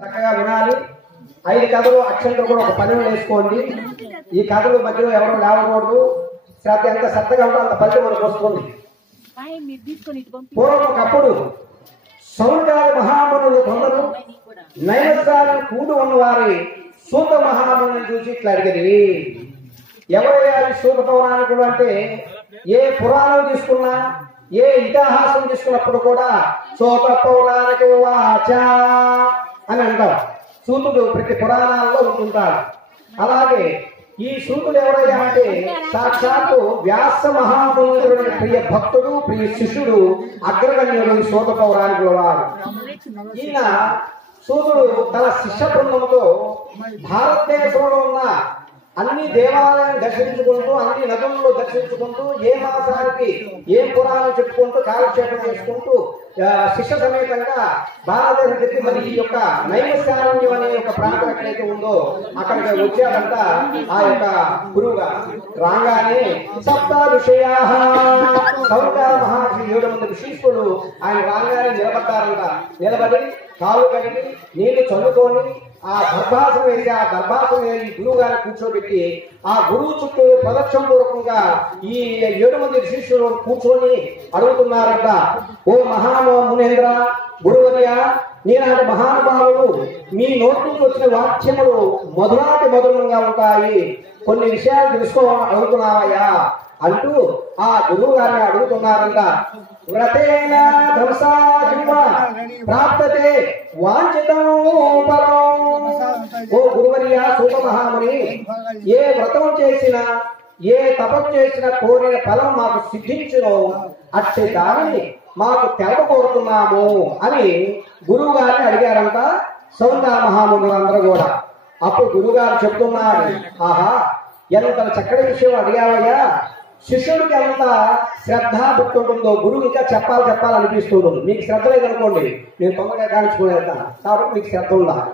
చక్కగా వినాలి. 5 కథలు అక్షంతలు కూడా ఒక పనిలో వేసుకోండి. ఈ కథలు మధ్యలో ఎవరు లేవకూడదు. శ్రద్ధ ఎంత శ్రద్ధగా ఉంటే అంత ఫలితం మనకు వస్తుంది. పూర్వం ఒకప్పుడు సౌందర్య మహామునులు కొందరు నైవేద్యాలను కూడి ఉన్నవారి సూత మహాముని చూసి ఇట్లా అడిగేది. ఎవరయ్యా సూత పౌరాణికుడు అంటే ఏ పురాణం తీసుకున్నా ఏ ఇతిహాసం తీసుకున్నప్పుడు కూడా సూత పౌరాణిక వాచ అని అంటారు. సూతుడు ప్రతి పురాణాల్లో ఉంటుంటాడు. అలాగే ఈ సూతుడు ఎవరయ్యా అంటే సాక్షాత్తు వ్యాస మహామునుడి ప్రియ భక్తుడు ప్రియ శిష్యుడు అగ్రగణ్యుడు సూత పౌరాణికుల వారు. ఈయన సూతుడు తన శిష్య బృందంతో భారతదేశంలో ఉన్న అన్ని దేవాలయాన్ని దర్శించుకుంటూ అన్ని నదుల్లో దర్శించుకుంటూ ఏ మాసానికి ఏ పురాణం చెప్పుకుంటూ కాలక్షేపం చేసుకుంటూ శిష్య సమేతంగా భారతదేశం తిరిగి మరి ఈ యొక్క నైవేశారణ్యం అనే యొక్క ప్రాంతం ఎక్కడైతే ఉందో అక్కడికి వచ్చాడంట. ఆ యొక్క గురువుగా రాగానే సప్త ఋషయా సౌందర్య మహర్షి 7 మంది ఋషీశ్వరుడు ఆయన రాగానే నిలబడ్డారంట. నిలబడి కాలు కడిగి నీళ్లు చల్లుకొని ఆ దర్భాసం వేసి ఆ దర్భాసం వేసి గురువు గారిని కూర్చోబెట్టి ఆ గురువు చుట్టూ ప్రదక్షిణ పూర్వకంగా ఈ 7 మంది శిష్యులు కూర్చొని అడుగుతున్నారంట. ఓ మునేంద్ర గురువర్య, నేనాటి మహానుభావులు మీ నోటి నుంచి వచ్చిన వాక్యములు మధురాతి మధురంగా ఉంటాయి. కొన్ని విషయాలు అడుగుతున్నావయ్యా అంటూ ఆ గురువు గారిని అడుగుతున్నారంట. వ్రతేన ధర్మసా ప్రాప్తతే వాంఛితం ఫలం. ఓ గురువర్య సూత మహాముని, ఏ వ్రతం చేసినా ఏ తపస్సు చేసినా కోరిన ఫలం మాకు సిద్ధించును, అట్టి దానిని మాకు తెలపకోరుతున్నాము అని గురువు గారిని అడిగారంట సౌందర్య మహామునులందరూ కూడా. అప్పుడు గురువు గారు చెప్తున్నారు, ఆహా ఎంత చక్కటి విషయం అడిగావయ్యా. శిష్యుడికి ఎంత శ్రద్ధ భక్తి ఉంటుందో గురువు ఇంకా చెప్పాలనిపిస్తుంటుంది. మీకు శ్రద్ధ లేదనుకోండి, నేను తొందరగా కానిచ్చుకునేస్తాను కాబట్టి మీకు శ్రద్ధ ఉండాలి.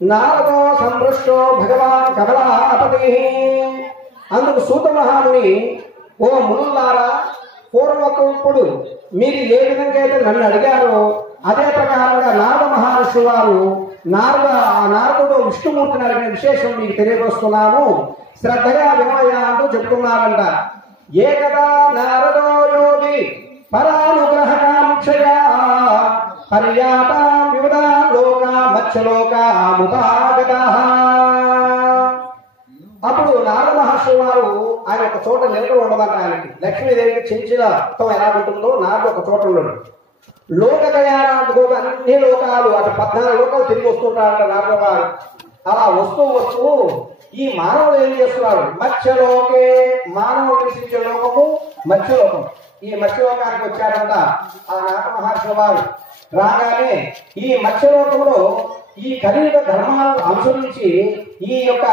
నారదో సంపృష్టో భగవాన్ కమలాపతి. అందుకు సూత మహాముని, ఓ మునులారా, పూర్వకప్పుడు మీరు ఏ విధంగా అయితే నన్ను అడిగారో అదే ప్రకారంగా నారద మహర్షి వారు నారదుడు విష్ణుమూర్తిని అడిగిన విశేషం మీకు తెలియజేస్తున్నాము, శ్రద్ధగా వినయ అంటూ చెప్తున్నారంట. ఏ కదా నారదో యోగి పరానుగ్రహకాంక్షయా పర్యాపాం వివిధ లోక మత్స్యలోకముపాగత. అప్పుడు నారద మహర్షి వారు ఆయన ఒక చోట నిలబడి ఉండమంట. ఆయనకి లక్ష్మీదేవికి చెంచిలతో ఎలా ఉంటుందో నారదు ఒక చోట ఉండడు. లోక కళ్యాణానికి అన్ని లోకాలు అటు 14 లోకాలు తిరిగి వస్తుంటారంట నారద వారు. అలా వస్తూ ఈ మానవులు ఏం చేస్తున్నారు, మత్స్యలోకే మానవులు నివసించే లోకము మత్స్యలోకం. ఈ మత్స్యలోకానికి వచ్చారంట ఆ నారద మహర్షి వారు. రాగానే ఈ మత్స్యలోకంలో ఈ కలియుగ ధర్మాలను అనుసరించి ఈ యొక్క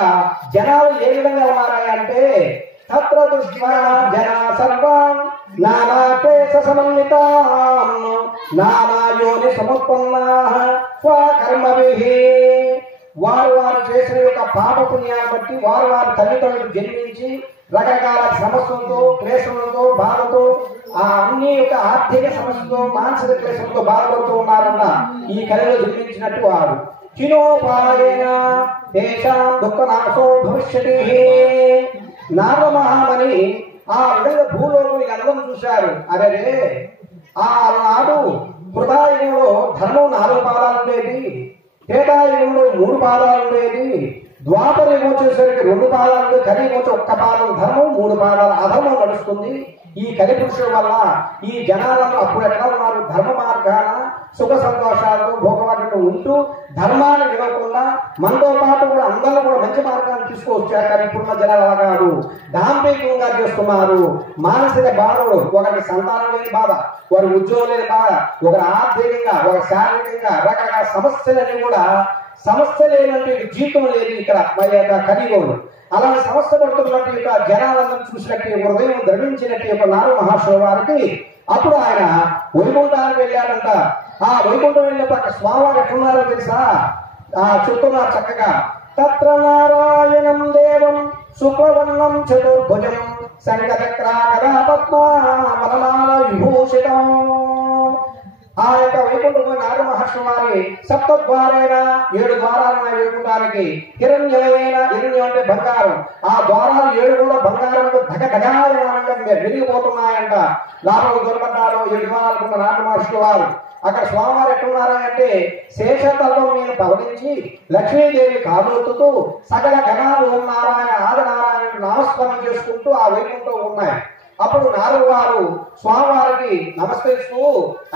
జనాలు ఏ విధంగా ఉన్నారా అంటే తత్ర దృష్ట్యా జనా సర్వాన్ నానాకేశ సమన్వితాం నానాయోని సముత్పన్నాః స్వకర్మభిః. వారు చేసిన యొక్క పాప పుణ్యాన్ని బట్టి వారు తల్లిదండ్రులు జన్మించి రకరకాల సమస్యలతో క్లేశములతో బాధతో అన్ని యొక్క ఆర్థిక సమస్యలతో మానసిక క్లేశంతో బాధపడుతూ ఉన్నారన్న ఈ కలిలో జన్మించినట్టు వారు కినోపాయేన తేషాం దుఃఖనాశో భవిష్యతి. నారద మహాముని ఆ విధంగా భూలోకుని అందరం చూశారు. అరే ఆనాడు కృతాయుగంలో ధర్మం 4 పాదాలు ఉండేది, త్రేతాయుగంలో 3 పాదాలు ఉండేది, ద్వాపర యుగం వచ్చేసరికి 2 పాదాలు, కలియుగం వచ్చి 1 పాదం ధర్మం, 3 పాదాల అధర్మం నడుస్తుంది. ఈ కలిపురుషుల వల్ల ఈ జనాలను అప్పుడు ఎట్లా ఉన్నారు, ధర్మ మార్గాన సుఖ సంతోషాలతో భోగవాటితో ఉంటూ ధర్మాన్ని విడవకుండా మనతో పాటు కూడా అందరూ కూడా మంచి మార్గాన్ని తీసుకువచ్చారు. కానీ ఇప్పుడున్న జనాలు అలా కాదు, దాంపేకంగా చేస్తున్నారు. మానసిక బాధలు, ఒకరికి సంతానం లేని బాధ, వారి ఉద్యోగం లేని బాధ, ఒకరి ఆర్థికంగా ఒక శారీరకంగా రకరకాల సమస్యలన్నీ కూడా సమస్య లేనట్టు జీవితం లేదు ఇక్కడ కలియుగంలో. అలాంటి సమస్య పడుతున్నట్టు యొక్క జనాలందరూ చూసినట్టు హృదయం ద్రవించినట్టు యొక్క నారద మహర్షుల వారికి అప్పుడు ఆయన వైకుంఠానికి వెళ్ళాడంట. ఆ వైకుంఠం వెళ్ళినప్పుడు అక్కడ స్వామివారు ఎట్లున్నారో తెలుసా, చెప్తున్నారు చక్కగా. తత్ర నారాయణం దేవం శుక్లవర్ణం చతుర్భుజం శంఖచక్రాకర పద్మ వనమాల విభూషితం ఆ యొక్క వైకుంఠము నారద మహర్షి వారి సప్తద్వారైన 7 ద్వారాలున్న వైకుంఠానికి హిరణ్యమైన, హిరణ్యం అంటే బంగారం, ఆ ద్వారాలు 7 కూడా బంగారంతో ధగధగాయమానంగా వెలిగిపోతున్నాయంట. లోపల దొరకటాలు 7 ద్వారాలున్న నారద మహర్షి వారు అక్కడ స్వామివారు ఎట్టున్నారా అంటే శేషతల్పం మీద పవడించి లక్ష్మీదేవి కాదొత్తుతూ సకల గణాలు ఓం నారాయణ ఆది నారాయణ నామస్మరణ చేసుకుంటూ ఆ వైకుంఠం ఉన్నాయి. అప్పుడు నారదు వారు స్వామివారికి నమస్కరిస్తూ,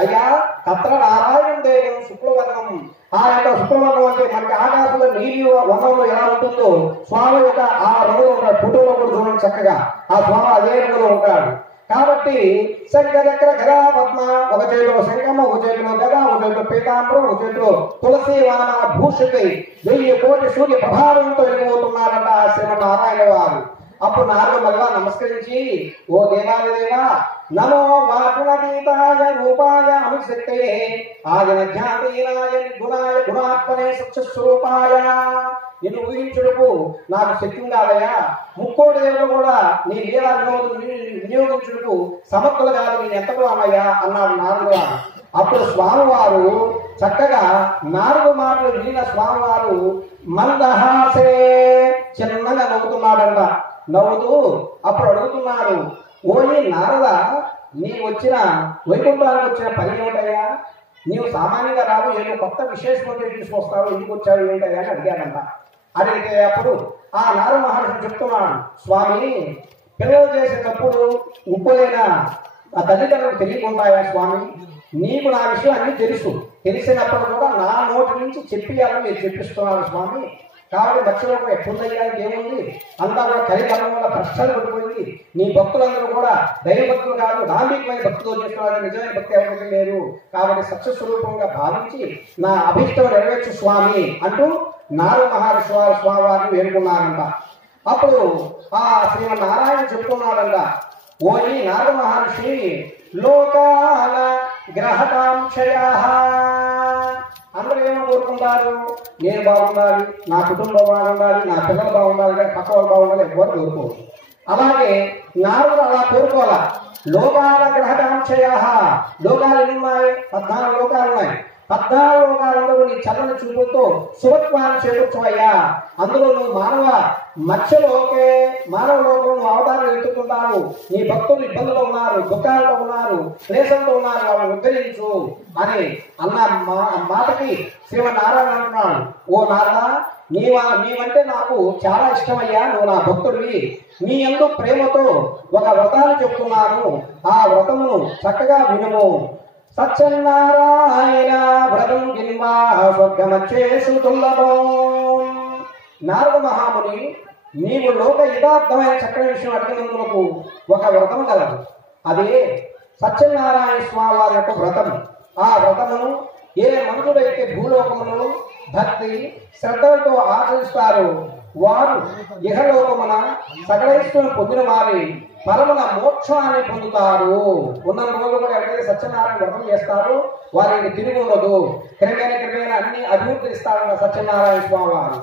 అయ్యా తత్ర నారాయణం దేవం శుక్లవర్ణం, ఆ యొక్క శుక్లవర్ణం అంటే మనకి ఆకాశంలో నీలి వర్ణంలో ఎలా ఉంటుందో స్వామి యొక్క ఆ రంగులో ఉంటాడు. ఫోటోలో కూడా చూడండి చక్కగా ఆ స్వామి అదే రంగులో ఉంటాడు. కాబట్టి శంఖ చక్ర గదా పద్మ, ఒక చేతిలో శంఖం, ఒక చేతిలో గద, ఒక చేతిలో పీతాంబరం, ఒక చేతిలో తులసి వన భూషితై 1000 కోటి సూర్య ప్రభావంతో వెలిగిపోతున్నారట శ్రీమన్నారాయణ వారు. అప్పుడు నారద మళ్ళా నమస్కరించి, ఓ దేవాదిదేవా నమో వాగుణాతీతాయ రూపాయ అమిశక్తయే ఆదిమధ్యాంతీనాయ నిర్గుణాయ గుణాత్మనే సత్యస్వరూపాయ. నిన్ను ఊహించుడుకు నాకు శక్తి ఉండాలయ్యా, ముక్కోటి దేవుడు కూడా నీ లీలా వినియోగించుడుకు సమర్థులు కాదు, నేను ఎంతలో అమ్మయ్యా అన్నాడు నారదుడు. అప్పుడు స్వామివారు చక్కగా నారదు మాటలు వినిన స్వామివారు మందహాసే చిన్నగా నవ్వుతున్నాడంట. నవ్వుతూ అప్పుడు అడుగుతున్నాడు, ఓని నారద, నీవు వచ్చిన వైకుంఠానికి వచ్చిన పని ఏమిటయ్యా? నీవు సామాన్యంగా రావు, ఏదో కొత్త విశేషమైన తీసుకొస్తావు, ఎందుకు వచ్చావు ఏంటయ్యా అని అడిగాడంట. అడిగితే అప్పుడు ఆ నారద మహర్షి చెప్తున్నాడు, స్వామి పిల్లలు చేసేటప్పుడు ఉప్పులైనా ఆ తల్లిదండ్రులకు తెలియకుంటాయా స్వామి? నీకు నా విషయం అన్ని తెలుసు, తెలిసినప్పుడు కూడా నా నోటి నుంచి చెప్పియాలని మీరు చెప్పిస్తున్నారు స్వామి. కాబట్టి మత్స్యలోకం ఎట్లుందయ్యానికి ఏముంది, అంతా కూడా కలికాలం వల్ల ప్రశ్నలు పడిపోయింది. నీ భక్తులందరూ కూడా దైవ భక్తులు కాదు, ధార్మికమైన భక్తులు చేస్తున్నారు, నిజమైన భక్తి ఎవరికి లేరు. కాబట్టి సత్యస్వరూపంగా భావించి నా అభిష్టం నెరవేర్చు స్వామి అంటూ నారద మహర్షి వారు స్వామివారిని వేడుకున్నారంట. అప్పుడు ఆ శ్రీమన్నారాయణ చెప్తున్నాడంట, ఓని నారద మహర్షి లోకాల గ్రహకాంక్షయ, అందరూ ఏమో కోరుకుంటారు, నేను బాగుండాలి, నా కుటుంబం బాగుండాలి, నా పిల్లలు బాగుండాలి, కానీ పక్క వాళ్ళు బాగుండాలి, ఎవరు కోరుకోరు. అలాగే నారదుడు అలా కోరుకోవాలా. లోకాల గ్రహకాంక్షయ, లోకాలు ఎన్ని ఉన్నాయి? 14 లోకాలు ఉన్నాయి. 14 లోకాలలో నీ చల్లని చూపులతో శుభత్వాన్ని చేకూర్చవయ్యా. అందులో నువ్వు మత్స్యలోకే మానవ లోకంలో నువ్వు అవతారం ఎత్తుకుంటావు. నీ భక్తులు ఇబ్బందులు ఉన్నారు, దుఃఖాలతో ఉన్నారు, క్లేశంతో ఉన్నారు, వాళ్ళని ఉద్ధరించు అని అన్న మాటకి శ్రీమన్నారాయణ అంటున్నాడు, ఓ నారద, నీవంటే నాకు చాలా ఇష్టమయ్యా, నువ్వు నా భక్తుడివి, నీ యందు ప్రేమతో ఒక వ్రతాన్ని చెప్తున్నాను, ఆ వ్రతమును చక్కగా వినుము. సత్యనారాయణ వ్రతం గిన్వా స్వర్గమచ్చేసు దుర్లభం. నారద మహాముని, నీవు లోక యథార్థమైన చక్కని విషయం అడిగినందుకు ఒక వ్రతం కలదు. అదే సత్యనారాయణ స్వామి వారి యొక్క వ్రతం. ఆ వ్రతమును ఏ మనుషులైతే భూలోకమును భక్తి శ్రద్ధలతో ఆచరిస్తారు వారు ఇహలోకమున సకలైశ్వర్యం పొందిన వారి పరమున మోక్షాన్ని పొందుతారు. ఉన్న రోజులు కూడా ఎవరైతే సత్యనారాయణ వ్రతం చేస్తారో వారికి తిరిగి ఉండదు. క్రమేణ అన్ని అభివృద్ధి ఇస్తారన్న సత్యనారాయణ స్వామి వారు.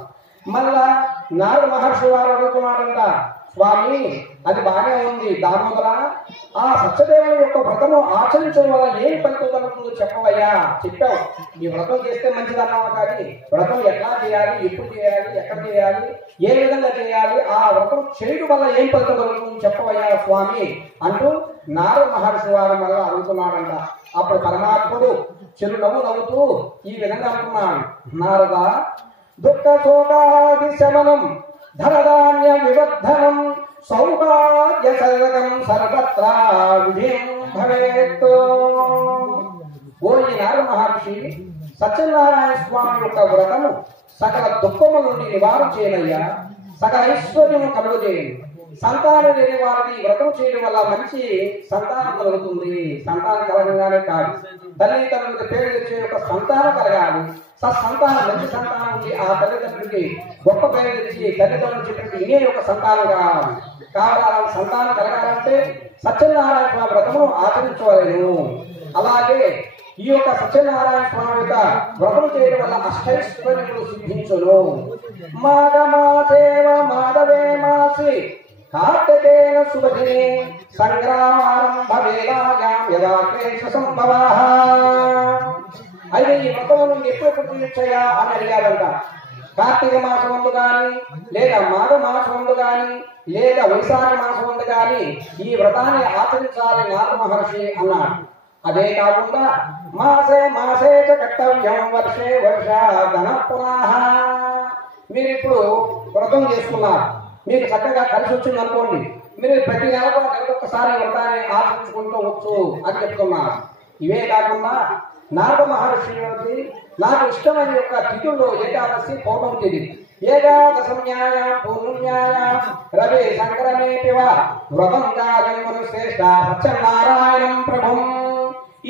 మళ్ళా నారద మహర్షి వారు అడుగుతున్నాడంట, స్వామి అది బాగానే ఉంది దామోదర, ఆ సత్యదేవుని యొక్క వ్రతము ఆచరించడం వల్ల ఏం ఫలితం కలుగుతుందో చెప్పవయ్యా. చెప్పావు, ఈ వ్రతం చేస్తే మంచిది అన్నావు, కానీ వ్రతం ఎట్లా చేయాలి, ఎప్పుడు చేయాలి, ఎక్కడ చేయాలి, ఏ విధంగా చేయాలి, ఆ వ్రతం చేయడం వల్ల ఏం ఫలితం కలుగుతుందో చెప్పవయ్యా స్వామి అంటూ నారద మహర్షి వారు మళ్ళా అడుగుతున్నాడంట. అప్పుడు పరమాత్ముడు చిరునవ్వు నవ్వుతూ ఈ విధంగా అంటున్నాడు, నారద, దుఃఖ శోకాది శమనం ధనధాన్య వివర్ధనం సౌభాగ్య సర్వగం సర్వత్రా విజయం భవేత్. ఓ ఈ నారద మహర్షి, సత్యనారాయణ స్వామి యొక్క వ్రతము సకల దుఃఖముల నుండి నివారణ చేయనయ్యా, సకల ఐశ్వర్యము కలుగజేయండి. సంతానం లేని వారికి వ్రతం చేయడం వల్ల మంచి సంతానం కలుగుతుంది. సంతానం కలగగానే కాదు, తల్లిదండ్రులకు పేరు తెచ్చే ఒక సంతానం కలగాలి. సత్సంతానం మంచి సంతానం ఉండి ఆ తల్లిదండ్రులకి గొప్ప పేరు తెచ్చి తల్లిదండ్రులు చెప్పినట్టు ఇదే ఒక సంతానం కావాలి. అలాంటి సంతానం కలగాలంటే సత్యనారాయణ స్వామి వ్రతము ఆచరించవలేను. అలాగే ఈ యొక్క సత్యనారాయణ స్వామి యొక్క వ్రతం చేయడం వల్ల అష్టైశ్వర్యములు సిద్ధించును. మాఘమాసేవ మాధవే మాసి కార్తికేయ శుభదినే సంగ్రామారంభ వేళాయాం యదా క్లేశ సంభవః. ఈ వ్రతం ఎప్పుడు తీర్చయా అని అడిగాడంట. కార్తీక మాసం ముందు కానీ, లేదా మాఘ మాసం ముందు కానీ, లేదా వైశాఖ మాసం ముందు కానీ ఈ వ్రతాన్ని ఆచరించాలి నారద మహర్షి అన్నాడు. అదే కాకుండా మాసే మాసే కర్తవ్యం వర్షే వర్ష ధన పునః. మీరు ఇప్పుడు వ్రతం చేసుకున్నారు, మీకు చక్కగా కలిసి వచ్చింది అనుకోండి, మీరు ప్రతి నెలకు ఒక్కసారి వ్రతాన్ని ఆచరించుకుంటూ వచ్చు అని చెప్తున్నారు. ఇవే కాకుండా నారద మహర్షి నాకు ఇష్టమైన యొక్క తిథుల్లో ఏకాదశి పౌర్ణమి తిథి. ఏకాదశమ్యాయాం పూర్ణ్యాయాం రవి సంక్రమే పివ వ్రతం కార్యమును శ్రేష్ఠ సత్యనారాయణం ప్రభుం.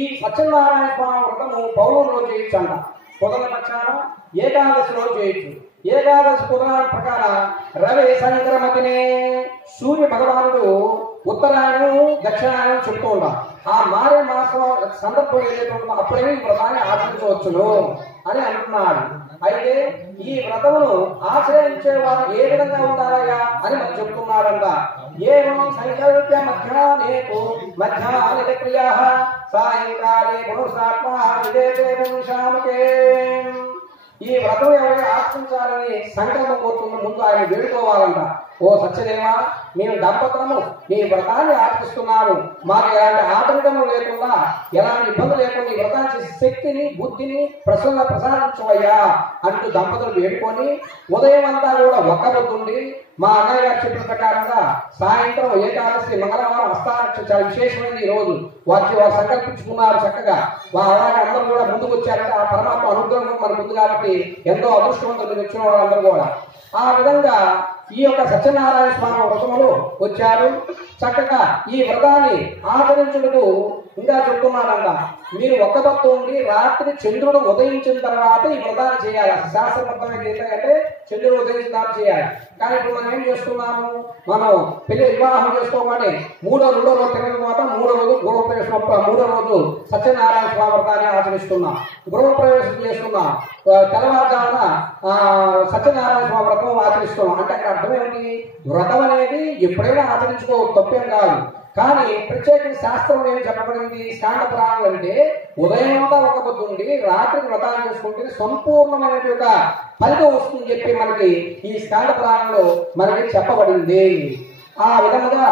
ఈ సత్యనారాయణ స్వామి వ్రతము పౌర్ణమి రోజు చేయొచ్చు అంట. పొదల పక్షాన ఏకాదశి రోజు చేయొచ్చు. ఏకాదశి పురాణ ప్రకారం రవి సంక్రమతినే సూర్య భగవానుడు ఉత్తరాయణం దక్షిణాయనం చెప్తూ ఉంటారు. ఆ మారే మాసం సందర్భం ఏదైతే అప్పుడే ఈ వ్రతాన్ని ఆచరించవచ్చును అని అంటున్నాడు. అయితే ఈ వ్రతమును ఆశ్రయించే వారు ఏ విధంగా ఉండాలయ్యా అని మనం చెప్తున్నాడంట. ఏం సంకల్ప్య మధ్యాహ్నేకు మధ్యాహ్న క్రియా సాయంకాలే పునఃసాత్మ విదేశే. ఈ వ్రతం ఎవరైనా ఆచరించాలని సంకల్పం కోరుతున్న ముందు ఆయన వేడుకోవాలంట. ఓ సత్యదేవా, మేము దంపతులము నీ వ్రతాన్ని ఆచరిస్తున్నాము, మాకు ఎలాంటి ఆటంకము లేకుండా ఎలాంటి ఇబ్బంది లేకుండా ఈ వ్రతాన్ని చేసే శక్తిని బుద్ధిని ప్రసాదించవయ్యా అంటూ దంపతులు వేడుకొని ఉదయం అంతా కూడా ఒక్కబొద్దుండి మా అన్నయ్య గారు చెప్పిన ప్రకారంగా సాయంత్రం ఏకాదశి మంగళవారం హస్తాక్ష చాలా విశేషమైనది ఈ రోజు వారు సంకల్పించుకున్నారు. చక్కగా అలాగే అందరూ కూడా ముందుకు వచ్చారంటే ఆ పరమాత్మ అనుగ్రహం మనకు ఉంది కాబట్టి ఎంతో అదృష్టవంతులు వచ్చిన వాళ్ళందరూ కూడా ఆ విధంగా ఈ యొక్క సత్యనారాయణ స్వామి వ్రతములు వచ్చారు. చక్కగా ఈ వ్రతాన్ని ఆచరించుటకు ఇంకా చెప్తున్నానంట. మీరు ఒక్క భక్తు ఉండి రాత్రి చంద్రుడు ఉదయించిన తర్వాత ఈ వ్రతాన్ని చేయాలి. శాస్త్రబద్ధం ఏంటంటే చంద్రుడు ఉదయించిన తర్వాత చేయాలి. కానీ ఇప్పుడు మనం ఏం చేస్తున్నాము, మనం పెళ్లి వివాహం చేసుకోవాలి, రెండో రోజు తిరగకపోతే మూడో రోజు గృహప్రవేశం, మూడో రోజు సత్యనారాయణ స్వామి వ్రతాన్ని ఆచరిస్తున్నాం, గృహప్రవేశం చేస్తున్నాం, తెల్లవారుజామున సత్యనారాయణ స్వామి వ్రతం ఆచరిస్తున్నాం. అంటే అక్కడ అర్థం ఏంటి, వ్రతం అనేది ఎప్పుడైనా ఆచరించుకోవచ్చు, తప్పేం కాదు. కానీ ప్రత్యేక శాస్త్రం ఏమి చెప్పబడింది, స్కాండ పురాణం అంటే ఉదయం అంతా ఒక పొద్దుండి రాత్రికి వ్రతాన్ని చేసుకుంటే సంపూర్ణమైన యొక్క ఫలితం వస్తుందని చెప్పి మనకి ఈ స్కాండ పురాణంలో మనకి చెప్పబడింది. ఆ విధముగా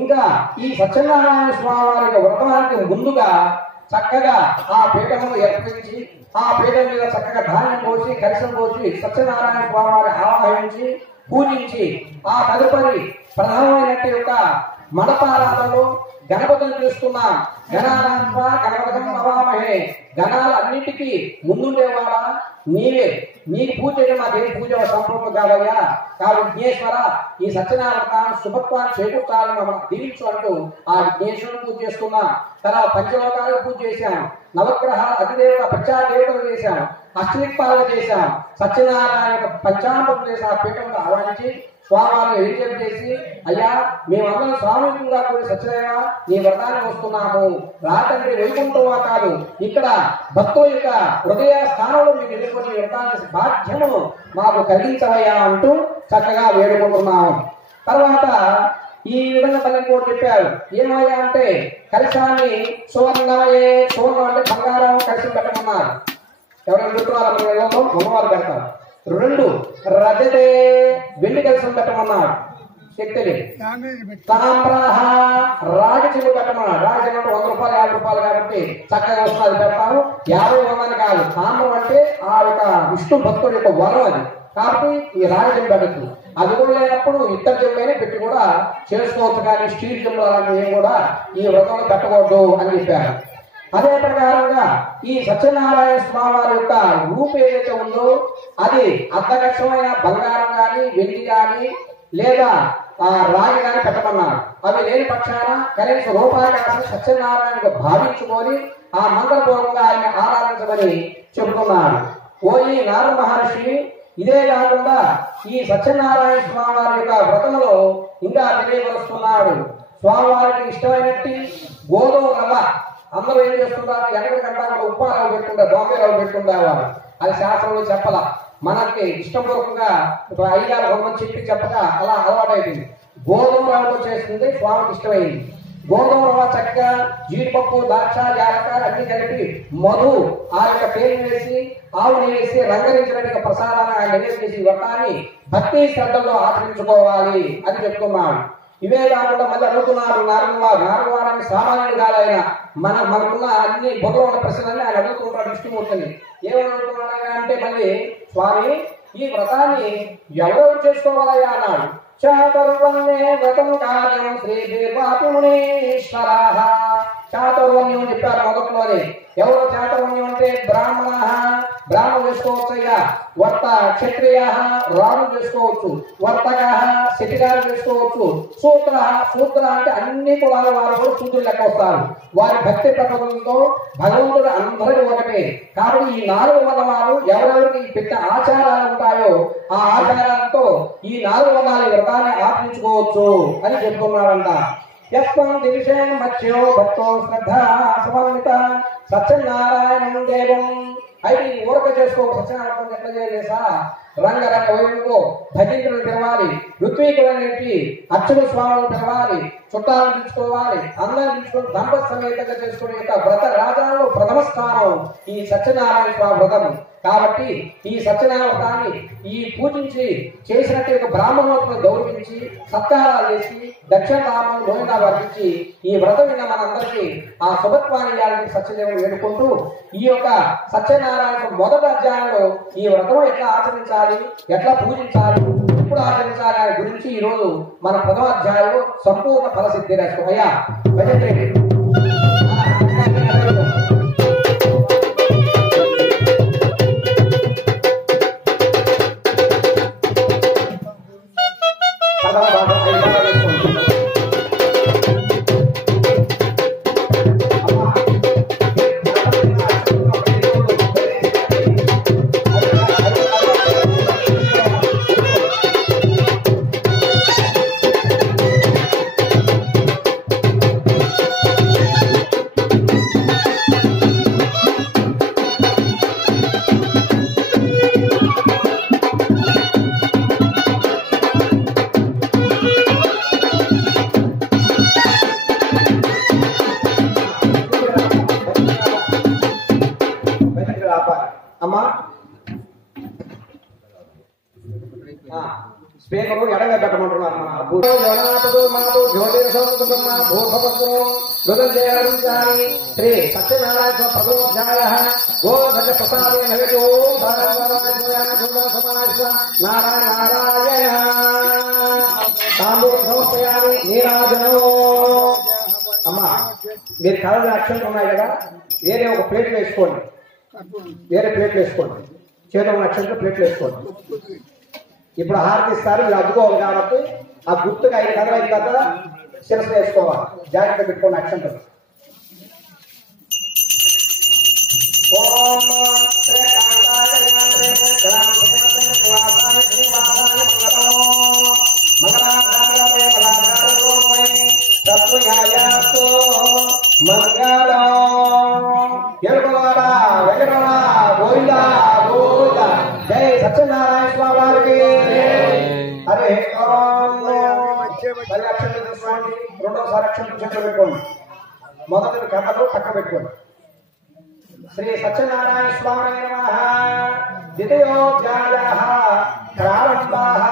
ఇంకా ఈ సత్యనారాయణ స్వామి వారి వ్రతానికి ముందుగా చక్కగా ఆ పీఠమును ఏర్పరించి ఆ పీఠం మీద చక్కగా ధాన్యం పోసి కలశం పోసి సత్యనారాయణ స్వామి వారిని ఆవాహించి పూజించి ఆ తదుపరి ప్రధానమైన యొక్క మండపారాధనలో గణపతిని చూస్తున్నాం. గణానాత్మ గణపతం నమామహే. గణాలన్నిటికీ ముందుండేవాడా నీవే, నీకు పూజ చేయడం మాకేం పూజ సంపూర్ణ కాదయ్యా. కాబట్టి విఘ్నేశ్వర ఈ సత్యనారాయణ శుభత్వాన్ని చేకూర్చాలని మమ్మల్ని దీవించు అంటూ ఆ విఘ్నేశ్వరుని పూజ చేసుకున్నాం. తర్వాత పంచలోకాలకు పూజ చేశాం, నవగ్రహాల అధిదేవత పంచాదేవతలు చేశాం, అష్టదిక్పాలు చేశాం, సత్యనారాయణ పంచామృతం చేసి ఆ పీఠంలో ఆహ్వానించి స్వామివారిని విజ్ఞప్తి చేసి, అయ్యా మేమందరం స్వామిగా కూడి సత్యదేవ నీ వ్రతాన్ని వస్తున్నాము, రాత్రి వైకుంఠమా కాదు ఇక్కడ భక్తుల యొక్క హృదయ స్థానంలో మీరు ఎదుర్కొని వ్రతాన్ని బాధ్యము మాకు కలిగించవయ్యా అంటూ చక్కగా వేడుకుంటున్నాము. తర్వాత ఈ విధంగా తల్లి కూడా చెప్పారు. ఏమయ్యా అంటే కలశాన్ని సువర్ణమయే, సువర్ణం అంటే బంగారం కలిసి పెట్టమన్నారు. ఎవరైనా పెట్టుకున్నారు అమ్మవారు పెడతారు. 2 రజతే వెండి కలశం పెట్టమన్నాడు. శక్తిని తామ్రాహ రాజచిల్లు పెట్టమన్నాడు. రాజచిల్లు అంటే 100 రూపాయలు 50 రూపాయలు కాబట్టి చక్కగా వస్తుంది, అది పెడతాము. 50 100 కాదు. తామ్రం అంటే ఆ యొక్క విష్ణు భక్తుడి యొక్క వరం అది కాబట్టి ఈ రాజచిల్లు పెట్టచ్చు. అది కూడా లేనప్పుడు ఇతర చెంబైనా పెట్టి కూడా చేసుకోవచ్చు, కానీ స్టీల్ చెంబులు అలాంటివి ఏం కూడా ఈ వ్రతంలో పెట్టకూడదు అని చెప్పారు. అదే ప్రకారంగా ఈ సత్యనారాయణ స్వామి వారి యొక్క రూపు ఏదైతే ఉందో అది అర్ధకక్షమైన బంగారం కానీ వెండి కానీ లేదా రాగి కానీ పెట్టమన్నారు. అవి లేని పక్షాన కనీసం రూపాయి కాసి సత్యనారాయణకు భావించుకొని ఆ మంత్రపూర్వకంగా ఆయన ఆరాధించమని చెబుతున్నాడు. ఓ ఈ నారద మహర్షి ఇదే కాకుండా ఈ సత్యనారాయణ స్వామి వారి యొక్క వ్రతంలో ఇంకా తెలియపరుస్తున్నాడు. స్వామివారికి ఇష్టమైనట్టు గోధుమ రవ్వ అందరూ ఏం చేస్తుంటారు, ఎక్కడికంటా ఉప్పు రవ్వ పెట్టుకుంటారు, బాంబే రవ్వ పెట్టుకుంటారు. అది శాస్త్రంలో చెప్పాల, మనకి ఇష్టపూర్వకంగా 5-6 చెప్పి చెప్పగా అలా అలవాటైంది. గోధుమ రవ్వతో చేస్తుంది స్వామికి ఇష్టమైంది. గోధుమ రవ్వ, చక్కెర, జీడిపప్పు, ద్రాక్ష, యాలక్కాయ అన్ని కలిపి మధు ఆ యొక్క పేరు వేసి ఆవుని వేసి రంగరించినట్టుగా ప్రసాదాన్ని ఆయన చేసి వ్రతాన్ని భక్తి శ్రద్ధలో ఆచరించుకోవాలి అని చెప్తున్నాడు. ఇవే కాకుండా మళ్ళీ అడుగుతున్నారు నారదవారాన్ని సామాన్యుడు కాదైన మనకున్న అన్ని బుర్రలో ఉన్న ప్రశ్నలన్నీ ఆయన అడుగుతుంటాడు విష్ణుమూర్తిని. ఏమని అడుగుతున్నాడు అంటే మళ్ళీ స్వామి ఈ వ్రతాన్ని ఎవరెవరు చేసుకోవాలయ్యా అన్నాడు. చాతుర్వర్ణే వ్రతం కార్యం శ్రీదేవాపుమునీశ్వర. చాతుర్వర్ణ్యం చెప్పారు మొదట్లోనే. ఎవరు చాతుర్వర్ణ్యం అంటే బ్రాహ్మణ చేసుకోవచ్చయ్యా, వర్త క్షత్రియ రాజు చేసుకోవచ్చు, వర్తక శెట్టిగారు చేసుకోవచ్చు, శూద్ర అంటే అన్ని కులాల వారు కూడా శూద్రులు లెక్క వస్తారు. వారి భక్తి ప్రపంచంతో భగవంతుడు అందరికీ ఒకటే. కాబట్టి ఈ 4 వర్ణాలు ఎవరెవరికి పెట్టిన ఆచారాలు ఉంటాయో ఆ ఆచారాలతో ఈ 4 వర్ణాల వ్రతాన్ని ఆచరించుకోవచ్చు అని చెప్తున్నారంట. యస్వం దివిషేణ మత్స్యో భక్తో శ్రద్ధ సమన్విత సత్యనారాయణం దేవం. అయితే ఈ ఊరక చేసుకో సత్యనారాయణ ఎట్లా చేయలేసా? రంగరంగ వైపుకో భజంతులు పిలవాలి, ఋత్వీకులనేటి అర్చన స్వాములు పిలవాలి, చుట్టాలను తీసుకోవాలి, అందరం తీసుకొని దంప సమేతంగా చేసుకునే వ్రత రాజాలో ప్రథమ స్థానం ఈ సత్యనారాయణ స్వామి వ్రతం. కాబట్టి ఈ సత్యనారాయణ వ్రతాన్ని ఈ పూజించి చేసినట్టు బ్రాహ్మణోత్తులను గౌరవించి సత్కారాలు చేసి దక్షిణామం గోవిందా వర్తించి ఈ వ్రతం మీద మనందరికీ ఆ శుభత్వాన్ని ఇవ్వాలని సత్యదేవుని వేడుకుంటూ ఈ యొక్క సత్యనారాయణ మొదటి అధ్యాయంలో ఈ వ్రతం ఎట్లా ఆచరించాలి, ఎట్లా పూజించాలి, ఎప్పుడు ఆచరించాలి అనే గురించి ఈ రోజు మన ప్రథమ అధ్యాయంలో సంపూర్ణ ఫలసిద్ధి రాసుకోమయ్యా. అమ్మా స్పీకరు ఎడగా పెట్టమంటున్నారు. శ్రీ సత్యనారాయణ ప్రథమోధ్యాయ గోధ ప్రసాదే నవేదో నారాయణ నారాయణ తాంబూల సమర్పయామి నీరాజనో. అమ్మా మీరు కళలు అక్షంతలు ఉన్నాయి కదా, వేరే ఒక ప్లేట్ వేసుకోండి, వేరే ప్లేట్లు వేసుకోండి, చేతుల అక్షంతో ప్లేట్లు వేసుకోండి. ఇప్పుడు హారతి ఇస్తారు, మీరు అద్దుకోవాలి కాబట్టి ఆ గుర్తుగా 5 కథలు అయిన తర్వాత శిరస్సు వేసుకోవాలి. జాగ్రత్త పెట్టుకోండి అక్షంతలు. జై సత్యనారాయణ స్వామి వారికి. అరే అక్షంతలు తీసుకోండి, రెండోసారి అక్షంతలు చేతులు పెట్టుకోండి, మొదటి కథలు పక్క పెట్టుకోండి. శ్రీ సత్యనారాయణ స్వామి నమః. ద్వితీయోధ్యాయః ప్రారంభః.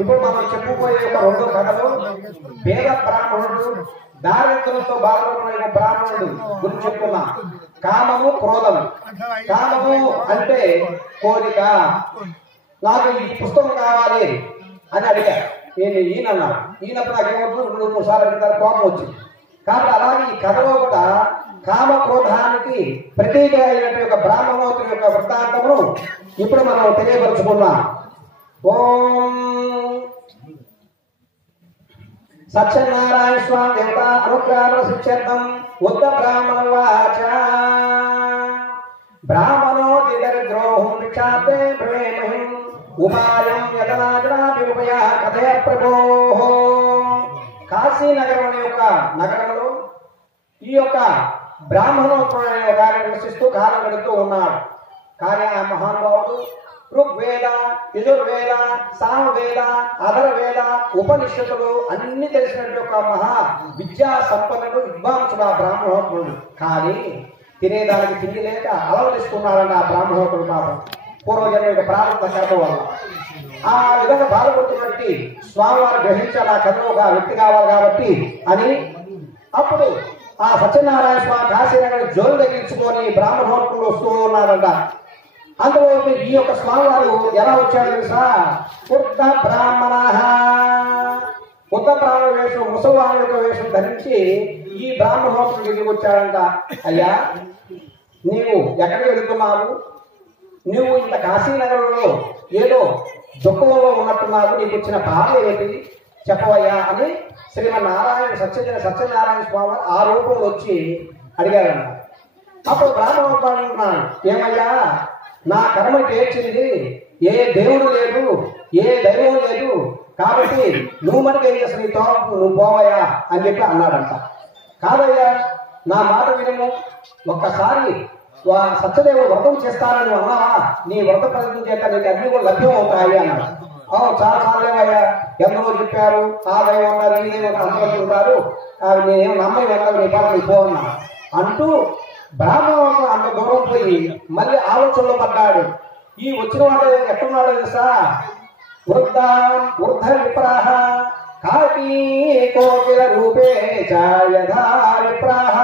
ఇప్పుడు మనం చెప్పుకోయే రెండో కథలు పేద బ్రాహ్మణుడు దారిద్ర్యంతో బాధపడుతున్న బ్రాహ్మణుడు గురించి చెప్పుకున్నాం. కామము క్రోధము. కామము అంటే కోరిక, నాకు ఈ పుస్తకం కావాలి అని అడిగారు. నేను ఈయనన్నాడు. ఈయనప్పుడు నాకు ఏమవుతుంది, 2-3 సార్లు అడిగిన కోపం వచ్చింది. కాబట్టి అలాగే ఈ కథలో కూడా కామ క్రోధానికి ప్రతీక అయినటువంటి బ్రాహ్మణోత్తర యొక్క వృత్తాంతమును ఇప్పుడు మనం తెలియపరుచుకున్నాం. ఓం సత్యనారాయణ స్వామి దేవత అనుగ్రహ శిక్షర్థం ఉత్త బ్రాహ్మణ వాచ. బ్రాహ్మణో దిదరిద్రోహం భిక్షాతే ప్రేమహిం ఉపాయం యతనాజనాభిపయ కథయ ప్రభో. కాశీ నగరం అనే యొక్క నగరంలో ఈ యొక్క బ్రాహ్మణోత్తరం అనే ఒక ఆయన నివసిస్తూ కాలం గడుపుతూ ఉన్నాడు. కానీ ఆ మహానుభావుడు ఋగ్వేద, యజుర్వేద, సామవేద, అధర్వేద, ఉపనిషత్తులు అన్ని తెలిసినట్టు ఒక మహా విద్యా సంపన్నుడు విద్వాంసుడు ఆ బ్రాహ్మణోత్తముడు. కానీ తినేదానికి తిండి లేక అలవరిస్తున్నాడన్న ఆ బ్రాహ్మణోత్తముడు పాపం పూర్వజన్మ యొక్క ప్రారంభ కర్మ వల్ల ఆ విధంగా బాధపడుతున్నట్టు స్వామివారు గ్రహించాలి, ఆ కర్మ ఒక వ్యక్తి కావాలి కాబట్టి అని. అప్పుడు ఆ సత్యనారాయణ స్వామి కాశీనగర్ జోలు తగ్గించుకొని బ్రాహ్మణోత్తములు వస్తూ ఉన్నాడంట. అందులో ఈ యొక్క స్వామివారు ఎలా వచ్చాడు తెలుసా? వృద్ధ బ్రాహ్మణ, వృద్ధ బ్రాహ్మణ వేషం, ముసల్వాని యొక్క వేషం ధరించి ఈ బ్రాహ్మణోత్తముడు దగ్గరికి వచ్చాడంట. అయ్యా, నీవు ఎక్కడికి వెళుతున్నావు? నువ్వు ఇంత కాశీనగరంలో ఏదో దుఃఖంలో ఉన్నట్టున్నావు, నీకు వచ్చిన బాధ ఏమిటి చెప్పవయ్యా అని శ్రీమన్నారాయణ సత్యనారాయణ స్వామి ఆ రూపంలో వచ్చి అడిగాడంట. అప్పుడు బ్రాహ్మణోత్తముడు అన్నాడు, ఏమయ్యా, నా కర్మ తీర్చింది, ఏ దేవుడు లేదు, ఏ దైవం లేదు, కాబట్టి నువ్వు మనకి ఏం చేసిన నువ్వు పోవయ్యా అని చెప్పి అన్నాడంట. కాదయ్యా, నా మాట వినము, ఒక్కసారి సత్యదేవుడు వ్రతం చేస్తానని నువ్వు అన్నావా, నీ వ్రత ఫలితం చేత నీకు అన్ని కూడా లభ్యం అవుతాయి అన్నాడు. చాలా సార్లేమయ్యా, ఎందరో చెప్పారు, ఆ దైవం ఉన్నారు, ఈ దైవం అందరూ ఉంటారు, నేనేం నమ్మని వెళ్ళాలి, నీ పాట నీ పోవన్నా అంటూ బ్రాహ్మణుడు అంత దూరం పోయి మళ్ళీ ఆలోచనలో పడ్డాడు. ఈ వచ్చిన వాడు ఎట్టున్నాడో తెలుసా? వృద్ధ విప్రాహ కాకి కోకిల రూపే యథా విప్రాహ.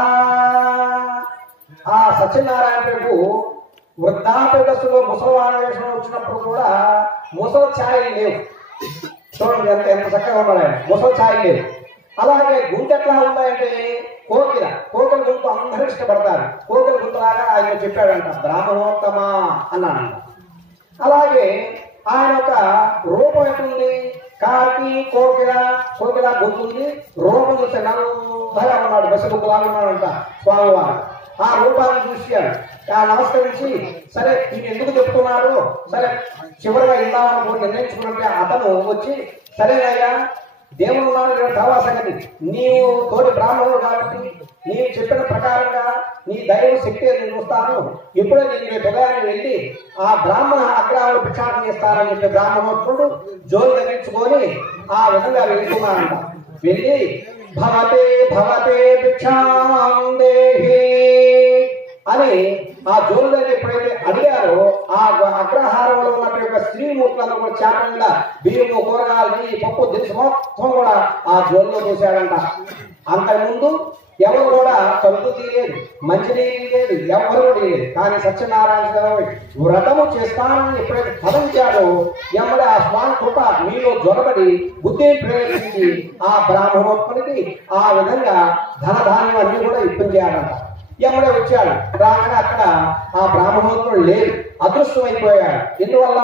ఆ సత్యనారాయణ ప్రభు వృద్ధాప్య దశలో ముసల్వాన వేషం వచ్చినప్పుడు కూడా ముసలి ఛాయలు లేవు. చూడండి ఎంత చక్కగా ఉన్నాడు ఆయన, ముసలి ఛాయలు లేవు. అలాగే గుంట ఎట్లా ఉన్నాయంటే కోకిల గుంపు అందరూ ఇష్టపడతారు. కోకిల గుంతలాగా ఆయన చెప్పాడంట, బ్రాహ్మణోత్తమ అన్నాడంట. అలాగే ఆయన యొక్క రూపం ఎట్లుంది? కాకి కోకిల గుంతుంది, రూపం చూస్తే నల్లగా ఉన్నాడు, బసగులాగా ఉన్నాడంట స్వామివారు. ఆ రూపాన్ని చూశాడు, నమస్కరించి సరే నేను ఎందుకు చెప్తున్నాడు, సరే చివరిగా ఇందామనుకో నిర్ణయించుకున్నట్టే అతను వచ్చి, సరేనయ్యా దేవుడు ఉన్నాడు కావా సంగతి, నీవు తోటి బ్రాహ్మణుడు కాబట్టి నీవు చెప్పిన ప్రకారంగా నీ దైవ శక్తి నేను చూస్తాను, ఎప్పుడో నేను ఉదయాన్ని వెళ్ళి ఆ బ్రాహ్మణ అగ్రహాలు భిక్షాటన చేస్తానని చెప్పి బ్రాహ్మణోత్తముడు జోలు తగ్గించుకొని ఆ విధంగా వెళ్తున్నానంట. వెళ్ళి భవతే భిక్షాం దేహి అని ఆ జోలు దగ్గర ఎప్పుడైతే అడిగారో ఆ అగ్రహారంలో ఉన్న స్త్రీమూర్తులందరూ కూడా చేపంగా బియ్యము, కూరగాయలు, నెయ్యి, పప్పు, దినుసు మొత్తం కూడా ఆ జోలులో చూశాడంట. అంతకుముందు ఎవరు కూడా తలుపు తీయలేదు, మంచినీళ్ళు లేదు, ఎవరు లేదు. కానీ సత్యనారాయణ స్వామి వ్రతము చేస్తానని ఎప్పుడైతే ఫలించాడో ఎమ్మడే ఆ స్వామి కృప మీలో జొరబడి బుద్ధిని ప్రేరేపించి ఆ బ్రాహ్మణోత్పత్తికి ఆ విధంగా ధనధాన్యం అన్ని కూడా ఇప్పించాడంట. ఎమ్మడే వచ్చాడు, రాగానే అక్కడ ఆ బ్రాహ్మణోత్తముడు లేడు, అదృష్టమైపోయాడు. ఎందువల్ల?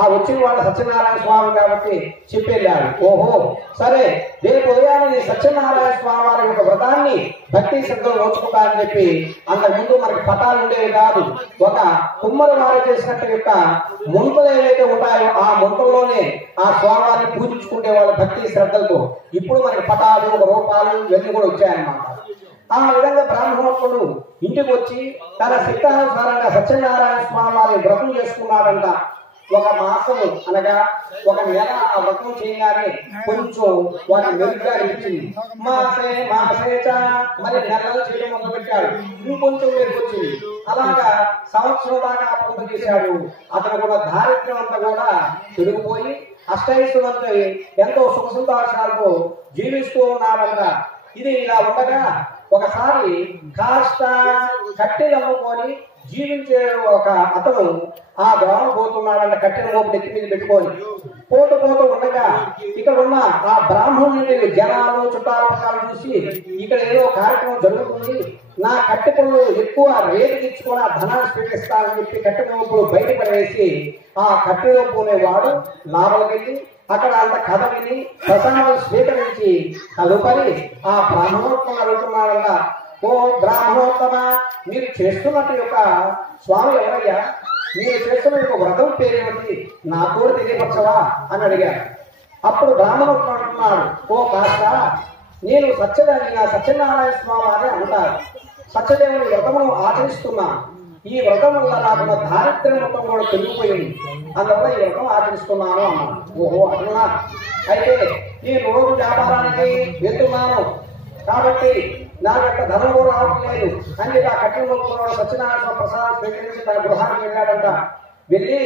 ఆ వచ్చిన వాడు సత్యనారాయణ స్వామి కాబట్టి చెప్పెళ్ళాడు. ఓహో సరే, రేపు ఉదయాన్ని సత్యనారాయణ స్వామి వారి యొక్క వ్రతాన్ని భక్తి శ్రద్ధలు నోచుకుంటారని చెప్పి, అంతకుముందు మనకి పటాలు ఉండేవి కాదు, ఒక కుమ్మరి వారు చేసినట్టు యొక్క ముంతలు ఏవైతే ఉంటాయో ఆ ముంతల్లోనే ఆ స్వామివారిని పూజించుకునే వాళ్ళు భక్తి శ్రద్ధలతో. ఇప్పుడు మనకి పటాలు, రూపాలు ఇవన్నీ కూడా వచ్చాయన్నమాట. ఆ విధంగా బ్రాహ్మణోత్తముడు ఇంటికి వచ్చి తన శక్తానుసారంగా సత్యనారాయణ స్వామి వారి వ్రతం చేసుకున్నాడంట. ఒక మాసము అనగా ఒక నెల ఆ వ్రతం చేయగానే కొంచెం వారి మెరుగ్గా అనిపించింది. మాసేచ మరి నెలలు చేయడం మొదలు పెట్టాడు, ఇంకొంచెం మెరుగు వచ్చింది. అలాగా సంవత్సరం దాకా పొందు చేశాడు. అతను కూడా దారిద్ర్యం అంతా కూడా తిరిగిపోయి అష్టైశ్వర్యంతో ఎంతో సుఖ సంతోషాలతో జీవిస్తూ ఉన్నాడంట. ఇది ఇలా ఉండగా ఒకసారి కాస్త కట్టెలు అమ్ముకొని జీవించే ఒక అతను ఆ గ్రామం పోతున్నాడంటే కట్టెల మోపు నెత్తి మీద పెట్టుకొని పోతూ ఉండగా ఇక్కడ ఉన్న ఆ బ్రాహ్మణుని జనాలు చుట్టాల పక్కన చూసి, ఇక్కడ ఏదో కార్యక్రమం జరుగుతుంది, నా కట్టెలు ఎక్కువ రేటు తెచ్చుకొని ఆ ధనాన్ని స్వీకరిస్తానని చెప్పి కట్టె మోపులు బయట పడేసి ఆ కట్టెలో పోనేవాడు లాభలకెళ్ళి అక్కడ అంత కథ విని ప్రసాదం స్వీకరించి తదుపరి ఆ బ్రాహ్మణోత్తమ అడుగుతున్నాడట, ఓ బ్రాహ్మణోత్తమ, మీరు చేస్తున్నట్టు యొక్క స్వామి ఎవరయ్యా, మీరు చేస్తున్న యొక్క వ్రతం పేరేమిటి, నా కూడా తెలియపరచవా అని అడిగారు. అప్పుడు బ్రాహ్మణోత్తమ అంటున్నాడు, ఓ కాస్త నేను సత్యనారాయణ స్వామి అని అంటారు, సత్యదేవుని వ్రతమును ఆచరిస్తున్నా, ఈ వ్రతం వల్ల నాకు దారిద్ర్యం మొత్తం కూడా పెరిగిపోయింది, అందువల్ల ఈ వ్రతం ఆచరిస్తున్నాను అన్నాను. ఓహో అట్లా అయితే ఈ రోజు వ్యాపారానికి వెళ్తున్నాను కాబట్టి నా యొక్క ధనం కూడా రావడం లేదు అని ఆ కట్టిన మొక్కున్నాడు. సత్యనారాయణ ప్రసాదం స్వీకరించి తన గృహానికి వెళ్ళాడంట. వెళ్ళి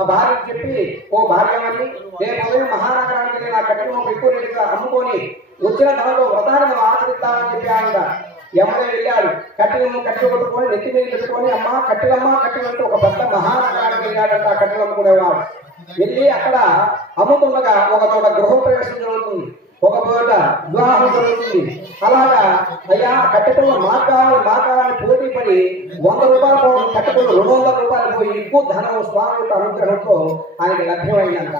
ఆ భార్యకి చెప్పి, ఓ భార్యమని రేపు ఉదయం మహానగరానికి వెళ్ళి నా కట్టిన మొక్క ఎక్కువ రేటుగా అమ్ముకొని వచ్చిన ధనంలో వ్రతాన్ని మనం ఆచరిద్దామని చెప్పి ఆయన ఎమ్మడే వెళ్ళాడు. కట్టెలు కొట్టుకొని నెత్తి మీద పెట్టుకొని అమ్మ కట్టెలంటూ ఒక పెద్ద మహానగరానికి వెళ్ళాడంట. ఆ కట్టెలు అమ్ముకునేవాడు. వెళ్ళి అక్కడ అమ్ముతుండగా ఒక చోట గృహ ప్రవేశం జరుగుతుంది, ఒక చోట వివాహం జరుగుతుంది. అలాగా అయ్యా కట్టెపల్లి మాకాలని పోటీ పడి 100 రూపాయలు కట్టెపల్లి 200 రూపాయలు పోయి ఎక్కువ ధనం స్వామి యొక్క అనుగ్రహంతో ఆయనకి లభ్యమైందంట.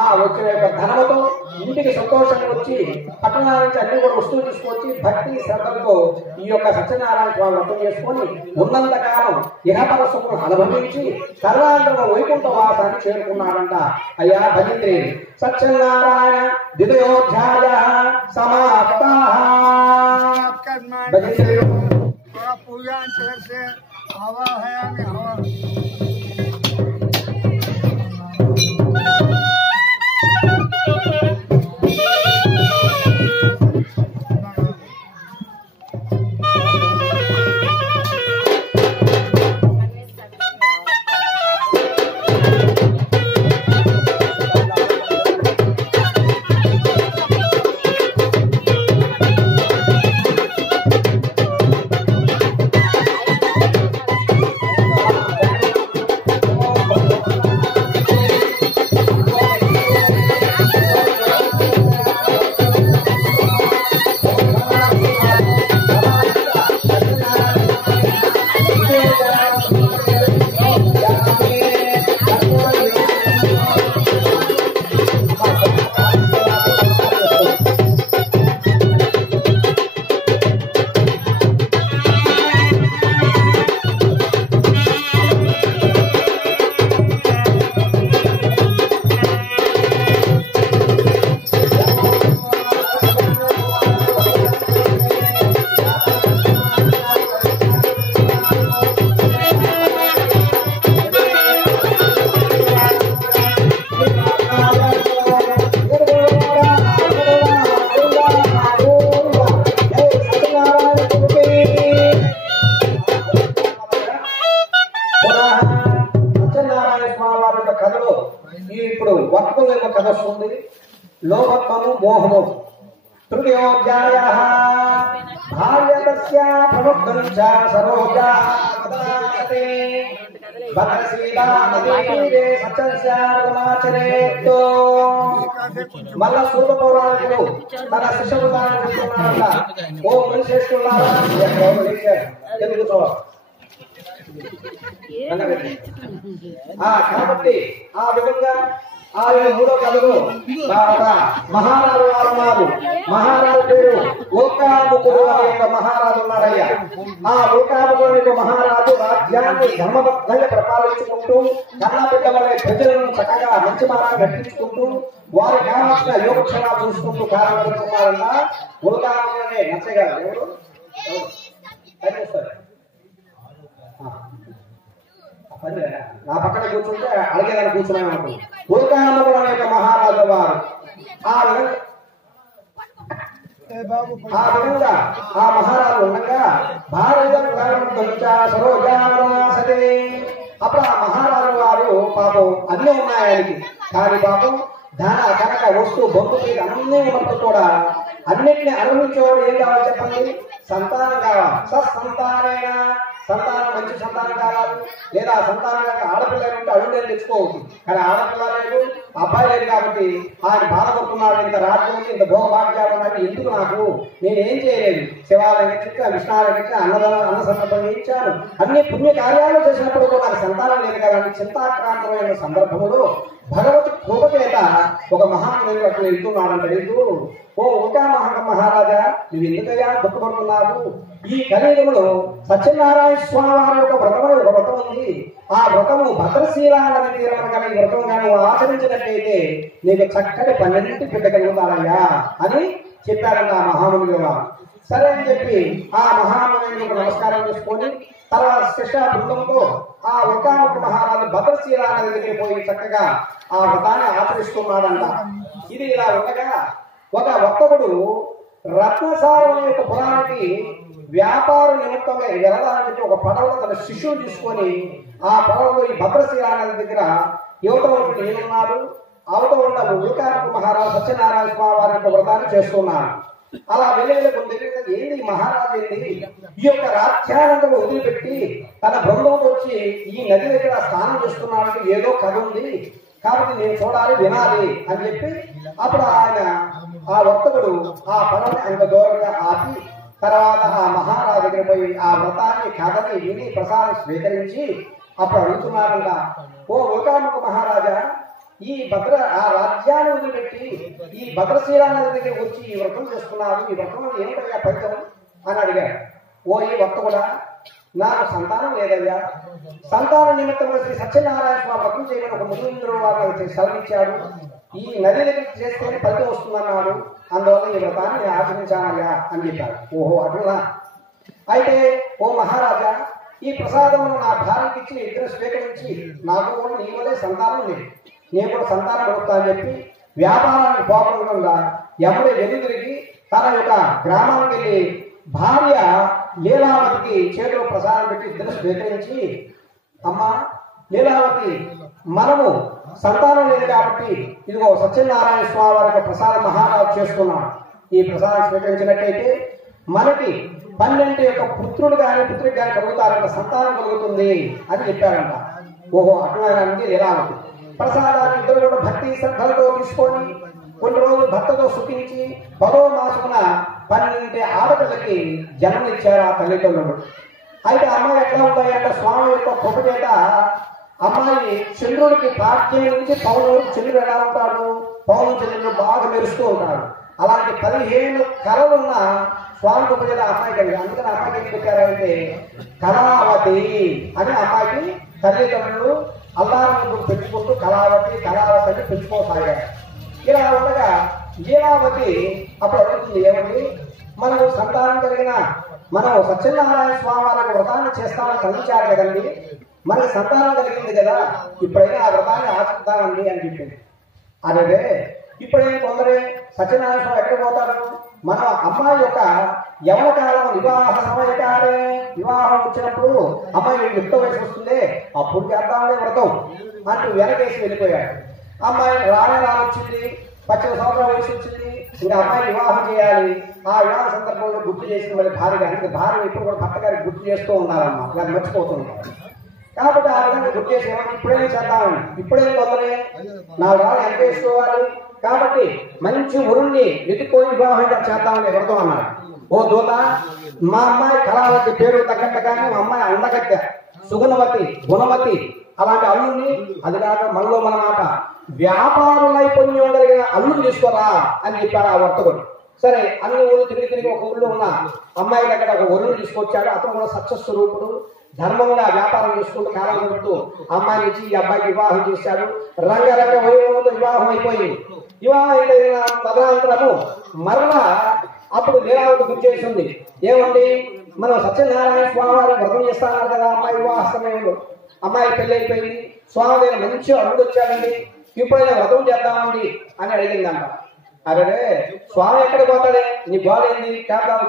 ఆ వచ్చిన యొక్క ధనంతో ఇంటికి సంతోషంగా వచ్చి పట్టణాల నుంచి అన్ని కూడా వస్తువులు తీసుకొచ్చి భక్తి శ్రద్ధలతో ఈ యొక్క సత్యనారాయణ స్వామి వ్రతం చేసుకొని ఉన్నంతకాలం ఇహపర సుఖం అనుభవించి సర్వాంతరంగా వైకుంఠ వాసాన్ని చేరుకున్నాడంట. అయ్యా భజిత్రి సత్యనారాయణ ద్వితయోధ్యాయ समाप्ता। थोड़ा पूजा से हवा है हवा लोभत्वము మోహము తృతయోధ్యాయః భార్యతస్య ప్రముక్తంచ సరోజా వదనాయతే భద్రసీదా నదీరే సత్యస్యాగమాచరేతో మల్ల సూత పౌరాణికులు తన శిష్యులను చెప్తున్నారట. ఓ మునిశ్రేష్ఠులారా తెలుగు చోళ కాబట్టి ఆ విధంగా ఆయన మూడో కథలో మహారాజు వారన్నారు. మహారాజు పేరు లోకాముకుడు అనే యొక్క మహారాజు ఉన్నారయ్యా. ఆ లోకాముకుడు యొక్క మహారాజు రాజ్యాన్ని ధర్మబద్ధంగా పరిపాలించుకుంటూ కన్నబిడ్డ వలె ప్రజలను చక్కగా మంచి మారా నటించుకుంటూ వారి కావాల్సిన యోగక్షేమాలు చూసుకుంటూ కాలం గడుపుతున్నారన్న లోకాముకుడు అనే నచ్చయ్య గారు ఎవరు నా పక్కన కూర్చుంటే అడిగేదాన్ని కూర్చున్నాను. ఉల్కానముడు అనే మహారాజు వారు ఆ విధంగా ఆ మహారాజు ఉండగా భారత సరోజాసే అప్పుడు ఆ మహారాజు వారు పాపం అన్నీ ఉన్నాయి ఆయనకి. కానీ పాపం ధన కనక వస్తు బొందు అన్నీ ఉన్నప్పుడు కూడా అన్నిటిని అనుభవించేవాడు ఏం కావాలి చెప్పండి? సంతానం కావాలి. సత్సంతానైనా సంతానం మంచి సంతానం కావాలి. లేదా సంతానం కనుక ఆడపిల్ల ఉంటే అడుగుని తెచ్చుకోవచ్చు. కానీ ఆడపిల్ల లేదు, అబ్బాయి లేదు కాబట్టి ఆయన బాధపడుతున్నాడు. ఇంత రాజ్యం ఉంది, ఇంత భోగభాగ్యాలు ఉన్నాయి, ఎందుకు నాకు, నేనేం చేయలేదు. శివాలయం ఇచ్చిన విష్ణాలయం ఇచ్చిన అన్న సందర్భం ఇచ్చాను, అన్ని పుణ్య కార్యాలు చేసినప్పుడు కూడా నాకు సంతానం లేదు కదా. చింతాక్రాంతమైన సందర్భంలో భగవత్ కృప చేత ఒక మహానుడు అక్కడ వెళ్తున్నాడంట. వెళ్తూ ఓ ఉల్కా మహారాజా నువ్వు ఎందుకయ్యా దుఃఖపడుతున్నావు? ఈ కలియుగంలో సత్యనారాయణ స్వామి వారి యొక్క వ్రతమని ఒక వ్రతం ఉంది. ఆ వ్రతము భద్రశీల నది తీరం కానీ ఈ వ్రతం కానీ ఆచరించినట్లయితే నీకు చక్కటి 12 పెట్టగలుగుతాడయ్యా అని చెప్పాడంట ఆ మహాముని. సరే అని చెప్పి ఆ మహాముని నమస్కారం చేసుకొని తర్వాత శిష్య బృందంతో ఆ ఒకానొక మహారాజు భద్రశీల నది దగ్గరికి పోయి చక్కగా ఆ వ్రతాన్ని ఆచరిస్తున్నాడంట. ఇది ఇలా ఉండగా ఒక వర్తకుడు రత్నసారం యొక్క పురానికి వ్యాపార నిమిత్తంగా వెళ్ళడానికి ఒక పడవలో తన శిష్యుని తీసుకొని ఆ పడవలో ఈ భద్రశీల నది దగ్గర యువతలో ఏమన్నారు, అవతల ఉన్న ఉల్కానపు మహారాజు సత్యనారాయణ స్వామి వారి యొక్క వ్రతాన్ని చేస్తున్నారు. అలా వెళ్ళే ఏంది మహారాజు ఏంది ఈ యొక్క రాజ్యానందము వదిలిపెట్టి తన బృందంతో వచ్చి ఈ నది దగ్గర స్నానం చేస్తున్నాడంటే ఏదో కథ ఉంది, కాబట్టి నేను చూడాలి వినాలి అని చెప్పి అప్పుడు ఆయన ఆ వర్తకుడు ఆ పడవని అంత దూరంగా ఆపి తర్వాత ఆ మహారాజు దగ్గర పోయి ఆ వ్రతాన్ని కథని విని ప్రసాదం స్వీకరించి అప్పుడు అడుగుతున్నారంట, ఓ ఉల్కాముఖ మహారాజా, ఈ ఆ రాజ్యాన్ని వదిలిపెట్టి ఈ భద్రశీల నది దగ్గర వచ్చి ఈ వ్రతం చేస్తున్నారు, ఈ వ్రతం ఏమిటయ్యా ఫలితం అని అడిగారు. ఓ ఈ వర్తకుడా, నాకు సంతానం లేదయ్యా, సంతాన నిమిత్తంగా శ్రీ సత్యనారాయణ స్వామి వ్రతం చేయమని ఒక ముఖ్యమంత్రి వారు సెలవిచ్చాడు, ఈ నది దగ్గర చేస్తేనే ఫలితం వస్తుందన్నాడు, అందువల్ల ఈ వ్రతాన్ని ఆచరించానయ్యా అని చెప్పారు. ఓహో అటులా, అయితే ఓ మహారాజా, ఈ ప్రసాదమును నా భార్యకి ఇచ్చి ఇద్దరు స్వీకరించి నాకు కూడా నీ వల్లే సంతానం లేదు, నేను కూడా సంతానం కలుగుతా అని చెప్పి వ్యాపారానికి పోకుండా ఎవరి వెనుదిరిగి తన యొక్క గ్రామానికి వెళ్ళి భార్య లీలావతికి చేతిలో ప్రసాదం పెట్టి ఇద్దరు స్వీకరించి, అమ్మా లీలావతి, మనము సంతానం లేదు కాబట్టి ఇదిగో సత్యనారాయణ స్వామి వారి యొక్క ప్రసాదం మహారాజు చేస్తున్నాం, ఈ ప్రసాదం స్వీకరించినట్టయితే మనకి 12 యొక్క పుత్రుడు కానీ పుత్రికి కానీ కలుగుతారంట, సంతానం కలుగుతుంది అని చెప్పారంట. ఓహో అట్లాగే లీలావతి ప్రసాదాన్ని ఇద్దరు కూడా భక్తి శ్రద్ధలతో తీసుకొని కొన్ని రోజులు భర్తతో సుఖించి 10వ మాసమున 12 ఆడపిల్లకి జన్మనిచ్చారు ఆ తల్లిదండ్రులు. అయితే అమ్మాయి ఎట్లా ఉంటాయంటే స్వామి యొక్క కృప చేత అమ్మాయి చంద్రుడికి ప్రార్థన నుంచి పౌరుడు చంద్రుడు ఎలా ఉంటాడు, పౌరుడు చంద్రుడు బాగా మెరుస్తూ ఉంటాడు. అలాంటి 15 కళలున్న స్వామి కృప చేత అమ్మాయి కలిగి, అందుకని అమ్మాయికి ఏం పెట్టారంటే కళావతి అని అమ్మాయికి తల్లిదండ్రులు అల్లారంలో పెంచుకుంటూ కళావతి కళావతి అని పెంచుకోసాగారు. ఇలా ఉండగా లీలావతి అప్పుడు అడుగుతుంది, ఏమండి మనకు సంతానం కలిగిన మనం సత్యనారాయణ స్వామి వారికి వ్రతాన్ని చేస్తామని కలిగించారు కదండి, మనకి సంతానం కలిగింది కదా, ఇప్పుడైనా ఆ వ్రతాన్ని ఆచరిద్దామండి అని చెప్పింది. అదే ఇప్పుడేం తొందరే, సత్యనారాయణ స్వామి ఎక్కడ పోతారు, మన అమ్మాయి యొక్క యవన కాలం వివాహ సమయకాలే, వివాహం వచ్చినప్పుడు అమ్మాయి యుక్త వయసు వస్తుంది, అప్పుడు చేద్దామనే వ్రతం అంటూ వెనకేసి వెళ్ళిపోయాడు. అమ్మాయి రానొచ్చింది, 18 సంవత్సరాల వయసు వచ్చింది, ఇంకా అమ్మాయి వివాహం చేయాలి. ఆ వివాహ సందర్భంలో గుర్తు చేసిన మళ్ళీ భార్య గారికి, భార్య ఇప్పుడు కూడా భర్త గారికి గుర్తు చేస్తూ ఉన్నారమ్మా, ఇలా మర్చిపోతున్నారు. కాబట్టి ఆ విధంగా గుర్తు చేసేవాళ్ళు ఇప్పుడేం చేద్దామని, ఇప్పుడేం తొందరే, 4 రాళ్ళు ఎంత వేసుకోవాలి, కాబట్టి మంచి ఉరుణ్ణి వెతుక్కొని వివాహం చేద్దామని వ్రతం అన్నారు. ఓ దూత, మా అమ్మాయి కళావతి పేరు తగ్గట్టుగానే మా అమ్మాయి అందగట్టె సుగుణవతి గుణవతి అలాంటి అల్లుడిని, అది కాక మనలో మన మాట వ్యాపార నైపుణ్యం కలిగిన అల్లుడు తీసుకోరా అని చెప్పారు ఆ వర్తకుడు. సరే అన్ని ఊళ్ళు తిరిగి ఒక ఊళ్ళో ఉన్న అమ్మాయి దగ్గర ఒక వరుణుడు తీసుకొచ్చాడు. అతను కూడా సత్యస్వరూపుడు, ధర్మంగా వ్యాపారం చేసుకుంటూ కాలం గడుపుతూ అమ్మాయిని ఇచ్చి ఈ అబ్బాయికి వివాహం చేశాడు. రంగరంగ వైభవంతో వివాహం అయిపోయింది. వివాహం అయిన తదనంతరము మరలా అప్పుడు లీలావతి గుర్తు చేసింది, ఏమండి మనం సత్యనారాయణ స్వామి వారిని వ్రతం చేస్తామన్నారు కదా అమ్మాయి వివాహ సమయంలో, అమ్మాయి పెళ్లి అయిపోయింది, స్వామి దగ్గర మంచి అల్లుడు వచ్చాడండి, ఇప్పుడైనా వ్రతం చేద్దామండి అని అడిగిందంట. అరే స్వామి ఎక్కడికి పోతాడే, నీ బాగైంది చేద్దాం,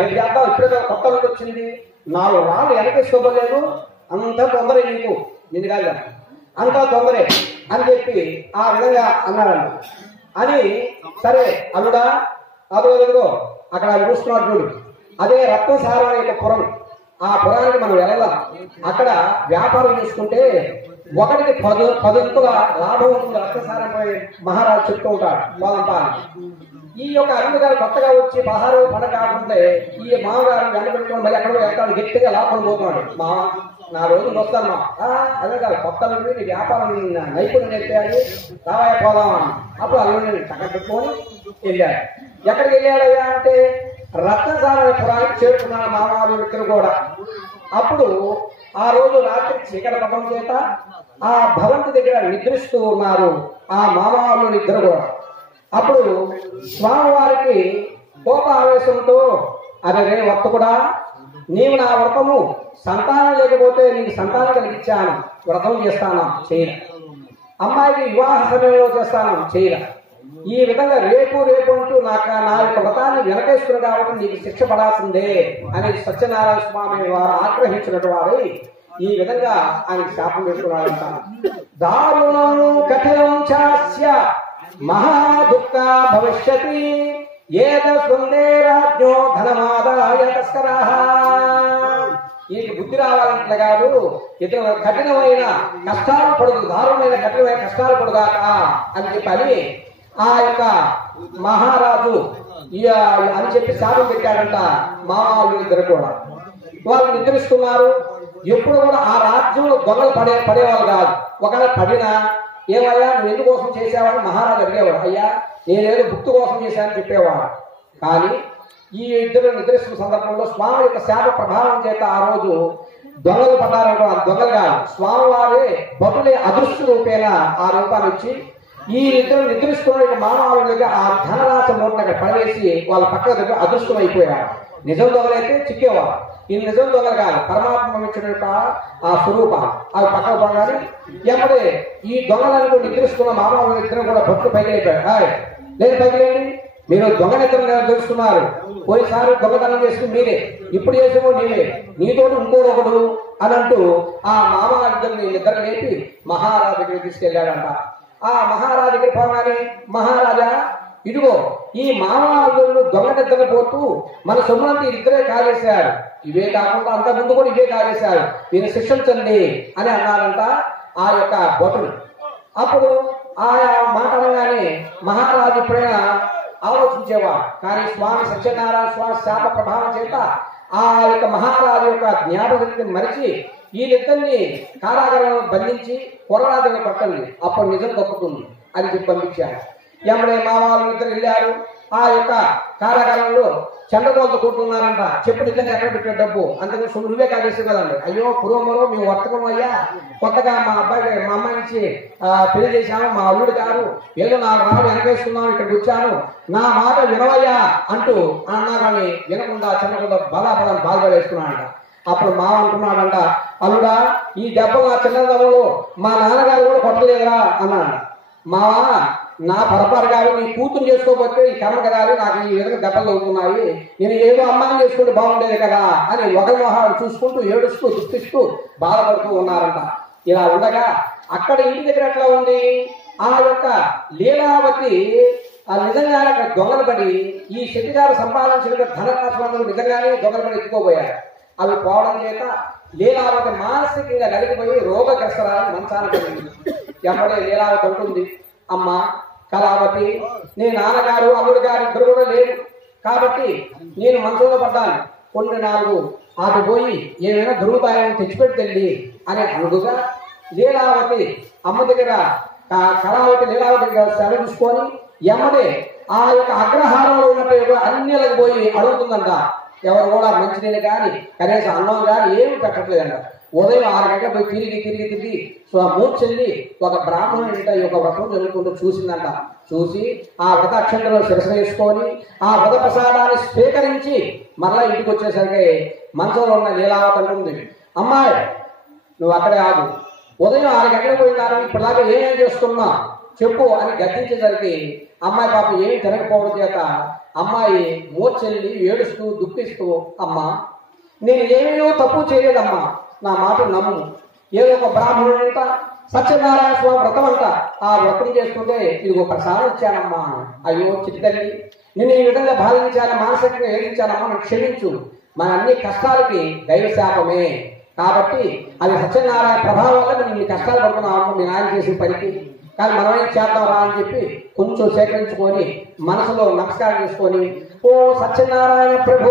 రేపు చేద్దాం, ఇప్పుడే కొత్త అల్లుడు వచ్చింది, 4 రాళ్ళు వెనకేసుకోలేదు, అంతా తొందరే నీకు, నిన్ను కాదు అంతా తొందరే అని చెప్పి ఆ విధంగా అన్నాడంట. అని సరే అల్లుడా అదో అక్కడ చూస్తున్నాడు చూడు, అదే రత్నసారం అనే పురం, ఆ పురానికి మనం వెళ్ళాం. అక్కడ వ్యాపారం చేసుకుంటే ఒకటికి 10 లాభం ఉంటుంది. రత్నసారంపై మహారాజు చెప్తూ ఉంటాడు పోదంపా. ఈ యొక్క అల్లుడు గారు కొత్తగా వచ్చి 16వ పడ కాకుంటే ఈ మామగారు వెనబెట్టుకుని మళ్ళీ ఎక్కడో వెళ్తాడు, గట్టిగా లాభం పోతున్నాడు. మా నా రోజులు వస్తాను మా అదే కాదు, కొత్త అల్లుడి నీ వ్యాపారం నైపుణ్యం నేర్పేయాలి, రావాయ పోదామా. అప్పుడు అల్లుడిని చక్కగా పెట్టుకొని వెళ్ళాడు. ఎక్కడికి వెళ్ళాడయ్యా అంటే రత్నసారపురానికి చేరుకున్నాడు మామగారు ఇద్దరు కూడా. అప్పుడు ఆ రోజు రాత్రి చీకటి పడడం చేత ఆ భవంతి దగ్గర నిద్రిస్తూ ఉన్నారు ఆ మామగారు ఇద్దరు కూడా. అప్పుడు స్వామివారికి కోప ఆవేశంతో అరే వర్తకుడా, నీవు నా వ్రతము సంతానం లేకపోతే నీకు సంతానం కలిగించాను, వ్రతం చేస్తాను చేయలే. అమ్మాయికి వివాహ సమయంలో చేస్తాను చేయలే. ఈ విధంగా రేపు రేపు అంటూ నా యొక్క వ్రతాన్ని వెనకేస్తున్నారు కాబట్టి నీకు శిక్ష పడాల్సిందే అని సత్యనారాయణ స్వామి వారు ఆగ్రహించినట్టు వారు ఈ విధంగా ఆయన శాపం పెట్టుకున్నారంట. దారుణం కఠినం చాస్య మహాదుఃఖ భవిష్యతి ఏతస్వందే రాజ్ఞో ధనమాదాయ తస్కరః. ఈ బుద్ధి రావాలంటే కాదు, ఇతను కఠినమైన కష్టాలు పడుదు, దారుణమైన కఠినమైన కష్టాలు పడుగాక అని చెప్పని ఆ యొక్క మహారాజు అని చెప్పి శాపం పెట్టాడంట. మామూలు ఇద్దరు కూడా వాళ్ళు నిద్రిస్తున్నారు. ఎప్పుడు కూడా ఆ రాజ్యంలో దొంగలు పడేవాళ్ళు కాదు. ఒకవేళ పడినా ఏమయ్యా నువ్వు ఎందుకోసం చేసేవాడు మహారాజు అడిగేవాడు. అయ్యా నేనేదో భుక్తి కోసం చేశానని చెప్పేవాడు. కానీ ఈ ఇద్దరు నిద్రిస్తున్న సందర్భంలో స్వామి యొక్క శాప ప్రభావం చేత ఆ రోజు దొంగలు పడ్డారంటే దొంగలు కాదు, స్వామి వారే భటులే అదృష్ట రూపేణ ఆ రూపాన్ని ఇచ్చి ఈ ఇద్దరు నిద్రిస్తున్న మానవులకి ఆ ధనరాశి మూటను అక్కడ పడవేసి వాళ్ళ పక్క దగ్గర అదృష్టం అయిపోయారు. నిజం దొంగలైతే చిక్కేవారు. ఈ నిజం దొంగలు కాదు, పరమాత్మ ఇచ్చిన ఆ స్వరూపం అవి పక్కకు పడగానే ఎప్పుడే ఈ దొంగలను నిద్రిస్తున్న మానవుల ఇద్దరు కూడా భక్తులు పైకి అయిపోయారు. లేదు పైకి లేండి, మీరు దొంగ నిద్ర తెలుస్తున్నారు. పోయిసారి దొంగతనం చేసి మీరే, ఇప్పుడు చేసేమో నీవే, నీతో ఇంకోడొకడు అని అంటూ ఆ మామగారిద్దరిని నిద్ర లేపి మహారాజు దగ్గరికి తీసుకెళ్లాడంట. ఆ మహారాజుకి పోగానే మహారాజా ఇదిగో ఈ మామగారు దొంగ నిద్ర పోతూ మన సొమ్మంతా ఇద్దరే కాజేశారు, ఇవే కాకుండా అంత ముందు కూడా ఇవే కాజేశారు, మీరు శిక్షించండి అని అన్నారంట ఆ యొక్క భటులు. అప్పుడు ఆయా మాట్లాడగానే మహారాజు ఎప్పుడైనా ఆలోచించేవాడు. కానీ స్వామి సత్యనారాయణ స్వామి శాప ప్రభావం చేత ఆ యొక్క మహారాజు యొక్క జ్ఞాపకశక్తిని మరిచి వీళ్ళిద్దరిని కారాగారంలో బంధించి కొరరాజుని పట్టండి, అప్పుడు నిజం తప్పుతుంది అని చెప్పి పంపించారు. ఎమ్మడే మా వాళ్ళు ఇద్దరు వెళ్ళారు. ఆ యొక్క కారాగారంలో చండగోలతో కూర్చున్నారంట. చెప్పు నిజంగా ఎక్కడ పెట్టే డబ్బు అంతకు నువ్వే కాజేస్తావు కదండి. అయ్యో పూర్వమరో మేము వర్తకం అయ్యా, కొత్తగా మా అబ్బాయి మా అమ్మాయి నుంచి పెళ్లి చేశాము, మా అల్లుడు గారు ఏదో నా రాడు వెనకేస్తున్నాను, ఇక్కడికి వచ్చాను, నా మాట వినవయ్యా అంటూ అన్నా కానీ వినకుండా చిన్నకుండా బలాబలం బాధపడేస్తున్నాడంట. అప్పుడు మా అంటున్నాడంట, అల్లుడా ఈ దెబ్బ నా చిన్నదనంలో మా నాన్నగారు కూడా కొట్టలేదురా అన్నాడు. మా నా పొరపాటు కాదు, నీ కూతురు చేసుకోకపోతే ఈ కర్మ కదా, నాకు ఈ విధంగా దెబ్బలు అవుతున్నాయి, నేను ఏదో అమ్మాయిని చేసుకుంటే బాగుండేది కదా అని ఒకరి మొహాలు చూసుకుంటూ ఏడుస్తూ దుఃఖిస్తూ బాధపడుతూ ఉన్నారంట. ఇలా ఉండగా అక్కడ ఇంటి దగ్గర ఎట్లా ఉంది, ఆ యొక్క లీలావతి నిజంగానే అక్కడ దొంగలు పడి ఈ శెట్టిగారు సంపాదించిన ధనరాశులందరూ నిజంగానే దొంగలు పడి ఎత్తుకోబోయారు. అవి పోవడం చేత లీలావతి మానసికంగా నలిగిపోయి రోగగ్రస్తరాలు మంచాన పడింది. ఎప్పుడే లీలావతి ఉంటుంది, అమ్మ కళావతి నీ నాన్నగారు అల్లుడు గారు ఇద్దరు కూడా లేరు కాబట్టి నేను మనసులో పడ్డాను, కొన్ని నాలుగు ఆట పోయి ఏమైనా దొరుకుతాయని తెచ్చిపెట్టండి అని అనుగుగా లీలావతి అమ్మ దగ్గర కళావతి లీలావతి దగ్గర సెలవు చూసుకొని ఎమ్మడే ఆ యొక్క అగ్రహారంలో ఉన్నట్టు అన్నిలకు పోయి అడుగుతుందంట. ఎవరు కూడా మంచినీళ్ళు కానీ కనీసం అన్నం కానీ ఏమి పెట్టట్లేదంట. ఉదయం 6 గంటల పోయి తిరిగి మూర్చెల్లి ఒక బ్రాహ్మణుడి యొక్క వ్రతం జరుగుతుంటూ చూసిందంట. చూసి ఆ వ్రత అక్షంతలో శిరస వేసుకొని ఆ వ్రత ప్రసాదాన్ని స్వీకరించి మరలా ఇంటికి వచ్చేసరికి మంచంలో ఉన్న లీలావతి అంటుంది, అమ్మాయి నువ్వు అక్కడే ఆగు, ఉదయం 6 గంటలకు పోయినారు, ఇప్పటిదాకా ఏమేం చేస్తున్నా చెప్పు అని గద్దించేసరికి అమ్మాయి పాప ఏమి తినకపోవడం చేత అమ్మాయి మూర్చెల్లి ఏడుస్తూ దుఃఖిస్తూ, అమ్మా నేను ఏమేమో తప్పు చేయలేదమ్మా, నా మాట నమ్ము, ఏదో ఒక బ్రాహ్మణుడంట సత్యనారాయణ స్వామి వ్రతం అంట, ఆ వ్రతం చేసుకుంటే ఇది ఒక ప్రసాదం ఇచ్చానమ్మా, అయ్యో చిత్తల్లి నేను ఈ విధంగా బాధించాను, మానసికంగా ఏడించానమ్మా, నన్ను క్షమించు, మన అన్ని కష్టాలకి దైవశాపమే కాబట్టి అది సత్యనారాయణ ప్రభావం వల్ల నేను ఇన్ని కష్టాలు పడుతున్నామమ్మ మీ నాయన చేసిన పనికి, కానీ మనమేం చేద్దాంరా అని చెప్పి కొంచెం సేకరించుకొని మనసులో నమస్కారం చేసుకొని, ఓ సత్యనారాయణ ప్రభు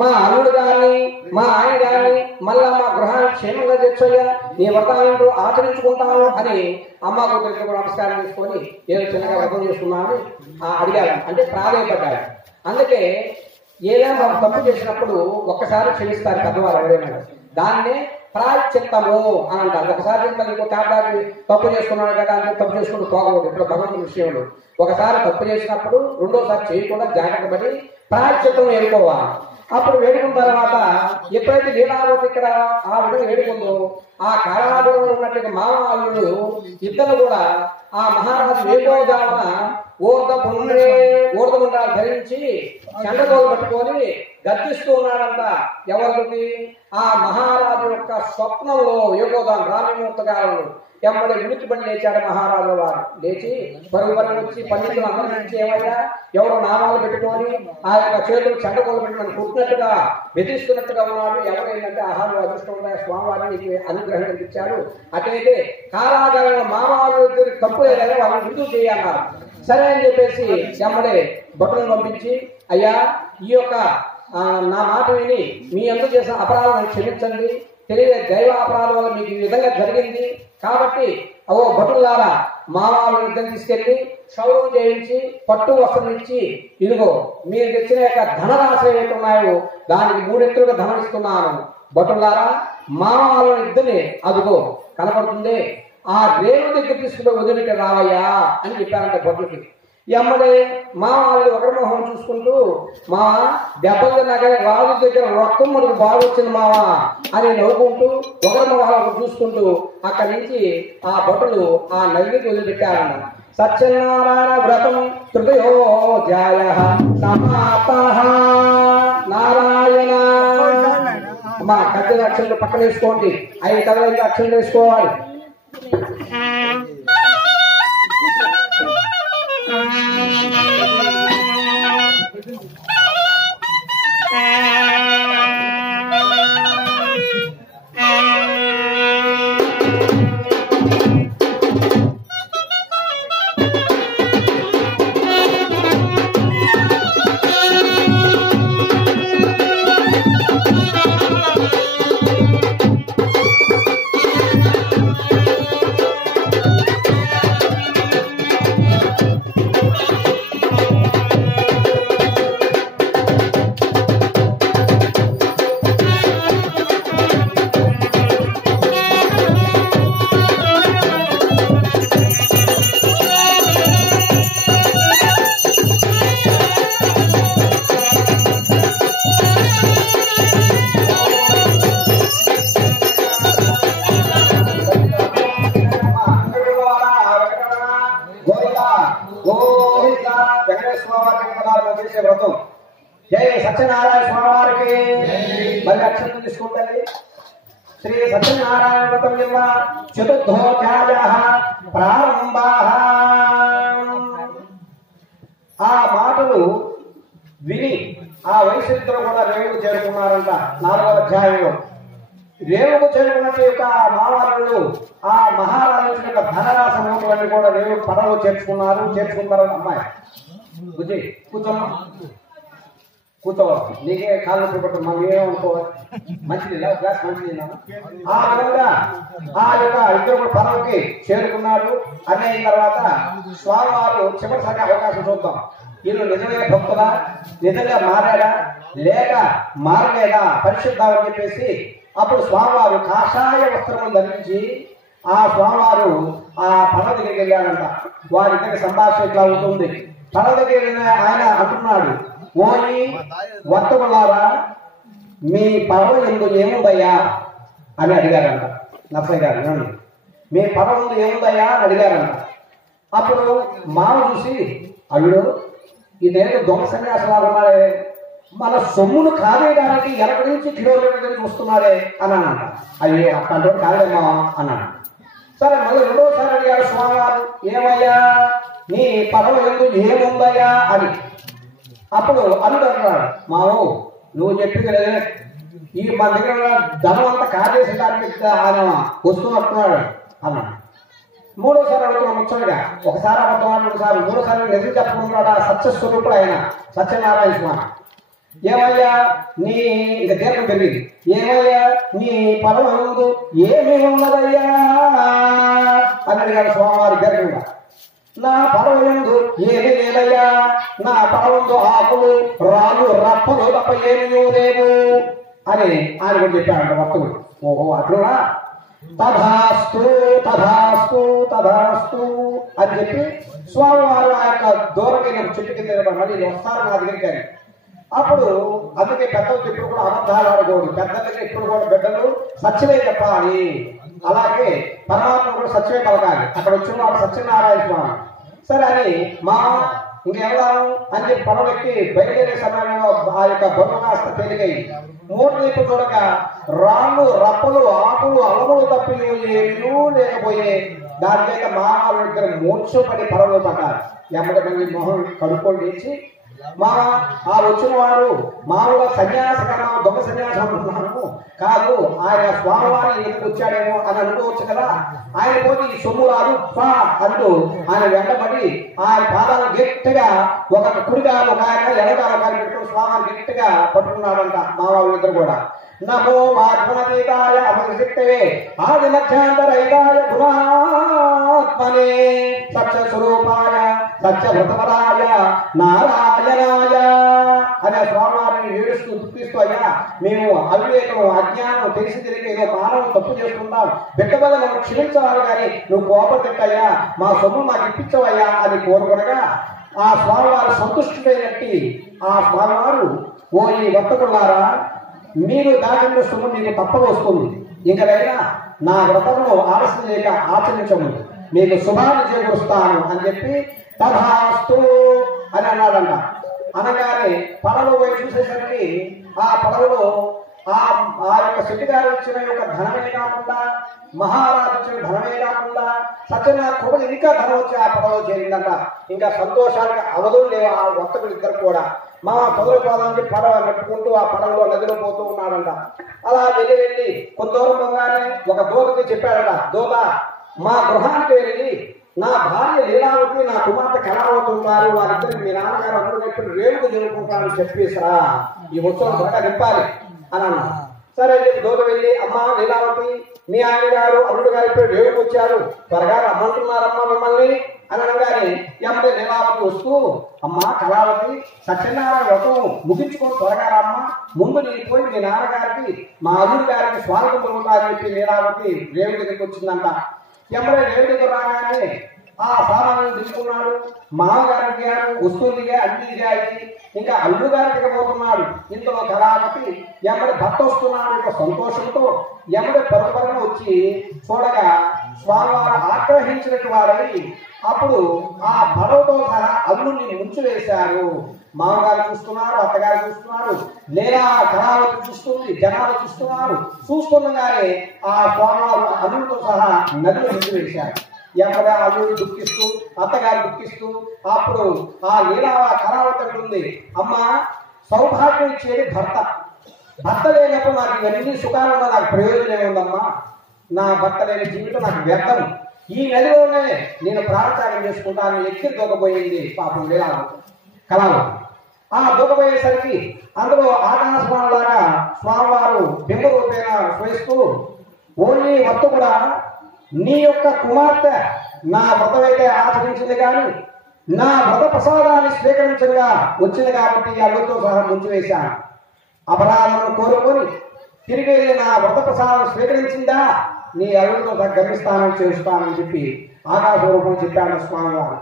మా అల్లుడు గాని మా ఆయన గాని మళ్ళా మా గృహాన్ని క్షేమంగా తెచ్చయ్యా, నీ వ్రతాలను ఆచరించుకుంటాను అని అమ్మ కూతురికి నమస్కారం చేసుకొని ఏదో చిన్నగా వ్రతం చేసుకున్నాను అడిగాడు, అంటే ప్రాధాయపడ్డాడు. అందుకే ఏదైనా మనం తప్పు చేసినప్పుడు ఒక్కసారి క్షమిస్తారు పెద్దవారు ఎవరైనా, దాన్నే ప్రాయశ్చిత్తము అని అంటారు. ఒకసారి ఇంకో కాపాడి తప్పు చేసుకున్నాడు కదా అంటే తప్పు చేసుకుంటూ పోకూడదు. ఇప్పుడు భగవంతుని విషయంలో ఒకసారి తప్పు చేసినప్పుడు రెండోసారి చేయకుండా జాగ్రత్త పడి ప్రాయశ్చిత్తం ఏరుకోవాలి. అప్పుడు వేడుకున్న తర్వాత ఎప్పుడైతే లీలావతి ఇక్కడ ఆ విధంగా వేడుకుందో ఆ కారాగృహంలో ఉన్నటువంటి మామల్లుడు ఇద్దరు కూడా ఆ మహారాజు వేకోజామున ఊర్ధముండాలు ధరించి చెండగోలు పట్టుకొని గర్జిస్తూ ఉన్నాడంట. ఎవరికి? ఆ మహారాజు యొక్క స్వప్నంలో వేకోజాము రామమూర్తి గారు ఎమ్మడి విడిచిపడి లేచాడు మహారాజు వారు. లేచి పరుగు వచ్చి పండితులు అందరి నుంచి ఏమయ్యా ఎవరు నామాలు పెట్టుకొని ఆ యొక్క చేతులు చెండగోలు పెట్టుకొని కుట్టినట్టుగా బెదిరిస్తున్నట్టుగా ఉన్నాడు. ఎవరైందంటే ఆహారం అదృష్టంగా స్వామివారిని అనుగ్రహం కల్పించాడు. అటైతే కారాగారంలో మామవారు తప్పు లేదని వాళ్ళని విడుదల చేయన్నారు. సరే అని చెప్పేసి ఎమ్మడే భటులను పంపించి అయ్యా ఈ యొక్క నా మాట విని మీ అందరూ చేసిన అపరాధాలను క్షమించండి, తెలియదు దైవ అపరాధం వల్ల మీకు ఈ విధంగా జరిగింది కాబట్టి అవో భటులారా మామవాళ్ళ యుద్ధం తీసుకెళ్లి క్షౌరం చేయించి పట్టు వస్త్రం ఇచ్చి ఇదిగో మీరు తెచ్చిన యొక్క ధనరాశి ఏవైతే ఉన్నాయో దానికి 3 రెట్లుగా ధనం ఇస్తున్నాను. భటులారా మామవాళ్ళ ఇద్దరిని అదిగో కనపడుతుంది ఆ రేణు దగ్గర తీసుకుని వదిలికి రావయ్యా అని చెప్పారంట భటులకి. ఎమ్మడే మామవాళ్ళు ఒకరి మొహం చూసుకుంటూ మా దెబ్బల నగర రాజు దగ్గర రొక్కం మనకు బాగా వచ్చింది మావా అని నవ్వుకుంటూ ఒకరి మొహాలు చూసుకుంటూ అక్కడి నుంచి ఆ భటులు ఆ నదికి వదిలిపెట్టారన్న. సత్యనారాయణ వ్రతం తృతయోధ్యాయ సమాప్తః. నారాయణ మా కద్దెల అక్షరాలు పక్కన వేసుకోండి. 5 కదలైతే అక్షరాలు వేసుకోవాలి. వ్రతం జై సత్యనారాయణ స్వామివారికి. మళ్ళీ అక్షరం తీసుకుంటుంది. శ్రీ సత్యనారాయణ వ్రతం చతుర్థోధ్యాయ ప్రారంభ. ఆ మాటలు విని ఆ వయసుద్దరు కూడా రేవుకు చేరుకున్నారంట. 4వ అధ్యాయంలో రేవుకు చేరుకున్నట్టు యొక్క మావాళ్ళు ఆ మహారాజు యొక్క ధనరాశములన్నీ కూడా రేవు పడవలో చేర్చుకున్నారని అమ్మాయి బుజ్జి కూర్చోమ్మా కూర్చోవాలి. నీకే కాళ్ళు చూపెట్టం మనం ఏమనుకోవాలి. మంచిది గ్లాస్ మంచిది. ఆ విధంగా ఆ యొక్క ఇద్దరు పదవికి చేరుకున్నారు. అని అయిన తర్వాత స్వామివారు చివరిసారి అవకాశం చూద్దాం. వీళ్ళు నిజమైన భక్తులా, నిజంగా మారాడా లేక మారలేదా పరిశుద్ధామని చెప్పేసి అప్పుడు స్వామివారు కాషాయ వస్త్రములు ధరించి ఆ స్వామివారు ఆ పడవ దగ్గరికి వెళ్ళాడంట. వారిద్దరి సంభాషణ ఇట్లా ఉంటుంది. పడవ దగ్గర ఆయన అంటున్నాడు, ఓయి వర్తకులారా మీ పడవ ఎందు ఏముందయ్యా అని అడిగారంట. నర్సయ్య గారు మీ పడవ ఎందు ఏముందయ్యా అని అడిగారంట. అప్పుడు మామ చూసి అల్లుడు ఇదేదో దొంగ సన్యాసలాగా ఉన్నాడే, మన సొమ్మును కాదేయడానికి ఎక్కడి నుంచి కిలోమీటర్ నుంచి వస్తున్నాడే అన్నానంట. అయ్యో అక్కడ కాదేమా అన్నాను. సరే మళ్ళీ 2వసారి అడిగారు స్వామివారు, ఏమయ్యా నీ పడవ ఎందు ఏముందయ్యా అని. అప్పుడు అల్లుడు అంటున్నాడు, మావు నువ్వు చెప్పింది లేదే, ఈ మన దగ్గర ధనం అంతా కాజేసి దానికి ఆయన వస్తున్నట్టున్నాడు అన్నాడు. 3వసారి అడుగుతున్నా ముచ్చటగా, ఒకసారి అబద్ధం 3సారి నిజం చెప్పుకుంటున్నాడు ఆ సత్యస్వరూపుడు ఆయన సత్యనారాయణ స్వామి. ఏమయ్యా నీ ఇక దీర్ఘం పెరిగింది, ఏమయ్యా నీ పడవ ముందు ఏమి ఉన్నదయ్యా అని అడిగాడు స్వామివారి దీర్ఘంగా. నా పడవ ఎందు ఏమి లేదయ్యా, నా పడవందు ఆకులు రాళ్ళు రప్పలు తప్ప ఏమి లేవు అని ఆయన కూడా చెప్పాడు భక్తుడు. ఓహో అట్లునా, తథాస్తు తథాస్తు తథాస్తు అని చెప్పి స్వామివారు ఆ యొక్క దూరంగా చెట్టు కింద మళ్ళీ వస్తారు నా దగ్గరికి. అప్పుడు అందుకే పెద్దలకి ఇప్పుడు కూడా అబద్ధాలు ఆడకూడదు. పెద్దలకి ఇప్పుడు కూడా బిడ్డలు సత్యమే చెప్పాలి. అలాగే పరమాత్మ కూడా సత్యమే పలకాలి. అక్కడ వచ్చిన వాడు సత్యనారాయణ స్వామి. సరే అని మా ఇంకెళ్దాము అని చెప్పి పడవెక్కి బయలుదేరే సమయంలో ఆ యొక్క బొమ్మ కాస్త తేలికై మూడు వైపు చూడక రాళ్ళు రప్పలు ఆకులు అలములు తప్పి ఏమీ లేకపోయే దాని చేత మామూలు ఇద్దరు మూర్చపడి పడవలో పడ్డారు. ఎమ్మడి మొహం కడుక్కొని లేచి మా ఆ వచ్చిన వాడు మామూలుగా సన్యాసకరణ దొంగ సన్యాసం అనుకున్నాను కాదు, ఆయన స్వామివారి ఎందుకు వచ్చాడేమో అని అనుకోవచ్చు కదా. ఆయన పోటీ సొమ్ము రాదు అంటూ ఆయన వెంటబడి ఆయన పాదాలు గట్టిగా ఒక కుడిగా ఒక ఆయన ఎడగా ఒక ఆయన పెట్టుకుని స్వామిని గట్టిగా పట్టుకున్నాడంట మా వాళ్ళు ఇద్దరు కూడా. నమో మాధ్వనతీతాయ అమరశక్తే ఆది మధ్యాంతరైతాయ గుణాత్మనే సత్య స్వరూపాయ సత్య వ్రతపరాయ నారాయణాయ అనే స్వామివారిని ఏడుస్తూ దుఃఖిస్తూ, అయ్యా మేము అవివేకం అజ్ఞానం తెలిసి తెలియక ఏదో మానవం తప్పు చేసుకుంటాం, బిడ్డబల మనం క్షమించాలి కానీ నువ్వు కోపపెట్టయ్యా, మా సొమ్ము మాకు ఇప్పించవయ్యా అని కోరుకొనగా ఆ స్వామివారు సంతుష్టుడైనట్టి ఆ స్వామివారు, ఓ ఈ వర్తకులారా మీరు దాచిన సొమ్ము మీకు తప్పక వస్తుంది, ఇంకనైనా నా వ్రతమును ఆలస్యం చేయక ఆచరించము, మీకు శుభాన్ని చేకూరుస్తాను అని చెప్పి తథాస్తు అని అన్నాడంట. అనగానే పడవలో పోయి చూసేసరికి ఆ పడవలో ఆ యొక్క శెట్టిగారు ఇచ్చిన యొక్క ధనమే కాకుండా మహారాజు ఇచ్చిన ధనమే కాకుండా సత్యనారాయణ కృపలు ఇంకా ధనం వచ్చి ఆ పడవలో చేరిందంట. ఇంకా సంతోషానికి అవధులు లేవు ఆ వర్తకులు ఇద్దరు కూడా. మా పొదలు పోదానికి పడవ నట్టుకుంటూ ఆ పడవలో నదిలో పోతూ ఉన్నాడంట. అలా వెళ్ళి కొంత దూరం పోగానే ఒక దూతకి చెప్పాడట, దూత మా గృహానికి వెళ్ళి నా భార్య లీలావతి నా కుమార్తె కళావతి ఉన్నారు, వారిద్దరికి మీ నాన్నగారు అందరూ చెప్పి రేవుకు జరుపుకుంటారని చెప్పేసరా ఈ ఉత్సవం త్వరగా నింపాలి అని అన్నా. సరే చెప్పి దూత వెళ్ళి అమ్మా లీలావతి మీ ఆయన గారు అల్లుడు గారు ఇప్పుడు రేవుకు వచ్చారు, త్వరగా రమ్మంటున్నారమ్మా మిమ్మల్ని అని అనగానే ఎమ్మడే లీలావతి వస్తూ అమ్మా కళావతి సత్యనారాయణ వ్రతం ముగించుకొని త్వరగా రమ్మ, ముందు నేను పోయి మీ నాన్నగారికి మా అల్లుడు గారికి స్వాగతం పొందుతారని చెప్పి లీలావతి రేవు దగ్గరికి వచ్చిందంట. ఎమ్మడే రేవు దగ్గర రాగానే ఆ సామాన్లు తీసుకున్నాడు, మామగారికి వస్తువులుగా అన్ని దిగాయి, ఇంకా అల్లు గారికి దిగబోతున్నాడు. ఇంతలో కళావతి ఎమ్మడి భర్త వస్తున్నాడు యొక్క సంతోషంతో ఎమ్మడి పరపరన వచ్చి చూడగా స్వామివారు ఆగ్రహించినట్టు వారై అప్పుడు ఆ పడవతో సహా అల్లుని ముంచు వేశారు. మామగారు చూస్తున్నారు, అత్తగారు చూస్తున్నారు, లేదా కళావతి చూస్తుంది, జనాలు చూస్తున్నారు. చూస్తుండగానే ఆ స్వామివారు అల్లుడితో సహా నదిలో ముంచు వేశారు. ఎక్కడ అల్లుడు దుఃఖిస్తూ అత్తగారు దుఃఖిస్తూ అప్పుడు ఆ లీలా కళావతి ఉంది, అమ్మ సౌభాగ్యం ఇచ్చేది భర్త, భర్త లేనప్పుడు నాకు ఇవన్నీ సుఖాలు ఉన్నా నాకు ప్రయోజనం ఏముందమ్మా, నా భర్త లేని జీవితం నాకు వ్యర్థం, ఈ నదిలోనే నేను ప్రాణత్యాగం చేసుకుంటాను ఎక్కి దూకపోయింది పాపం లీలావతి కళావతి. ఆ దూకపోయేసరికి అందులో ఆకాశవాణిలాగా స్వామివారు బింబ రూపేణ స్వయిస్తూ, ఓన్లీ వర్త కూడా నీ యొక్క కుమార్తె నా వ్రతమైతే ఆచరించింది కానీ నా వ్రత ప్రసాదాన్ని స్వీకరించగా వచ్చింది కాబట్టి అల్లుతో సహా ముంచివేశాను, అపరాధం కోరుకొని తిరిగి నా వ్రత ప్రసాదాన్ని స్వీకరించిందా నీ అల్లుతో గమనిస్తానని చేస్తానని చెప్పి ఆకాశ రూపం చెప్పాడు స్వామివారు.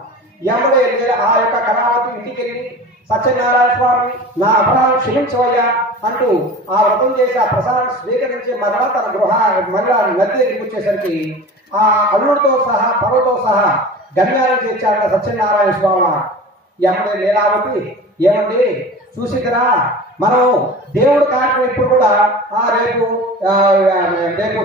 ఎమ్మడే ఆ యొక్క కళావతి ఇంటికి వెళ్ళి సత్యనారాయణ స్వామి నా అపరాధం క్షమించవయ్యా అంటూ ఆ వ్రతం చేసి ఆ ప్రసాదాన్ని స్వీకరించి మరలా తన మరలా నది దగ్గరికి వచ్చేసరికి ఆ అల్లుడితో సహా పడవతో సహా గమ్యాన్ని చేర్చాడ సత్యనారాయణ స్వామి. ఎమ్మడే లీలావతి ఏమండి చూసికరా, మనం దేవుడు కార్యక్రమం ఇప్పుడు కూడా రేపు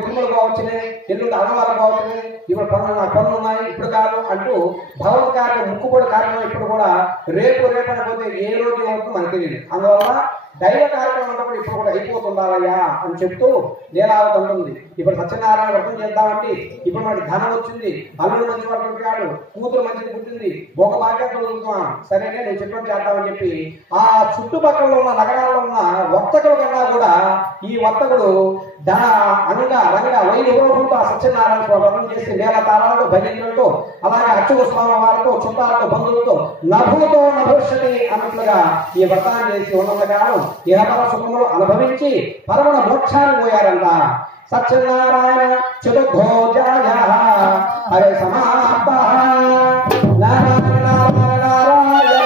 తిరుమల కావచ్చునే, ఎల్లుండి అన్నవారు కావచ్చునే, ఇప్పుడు పనులు ఉన్నాయి ఇప్పుడు కాదు అంటూ భగవత్ కార్యం ముక్కుబడి కార్యక్రమం ఇప్పుడు కూడా రేపు అనకపోతే ఏ రోజు ఏమవుతుందో మనకు తెలియదు. అందువల్ల దైవ కార్యక్రమం ఉన్నప్పుడు ఇప్పుడు కూడా అయిపోతుండాలయ్యా అని చెప్తూ లీలావతి ఉంటుంది. ఇప్పుడు సత్యనారాయణ వ్రతం చేద్దామండి, ఇప్పుడు మనకి ధనం వచ్చింది, అల్లుడు మంచి వాడు పుట్టాడు, కూతురు మంచిది పుట్టింది, ఒక బాధ్యత వదులుతున్నాం, సరేనే నేను చెప్పడం చేద్దామని చెప్పి ఆ చుట్టుపక్కల ఉన్న నగరాల్లో ఉన్న వర్తకుల కన్నా కూడా ఈ వర్తకుడు రంగ వైభవంతో ఆ సత్యనారాయణ స్వామి వ్రతం చేసి వేల తారాలతో భజనలతో అలాగే అచ్చుక స్వామి వారితో చుట్టాలతో బంధువులతో నభుతో నభవిష్యతి అన్నట్లుగా ఈ వ్రతాన్ని చేసి ఉన్నంతకాలం ఇహపర సుఖములు అనుభవించి పరమణ మోక్షాన్ని పోయారంట. సత్యనారాయణ చతుర్భోజాయ హరే సమాప్త నారాయణ నారాయణ.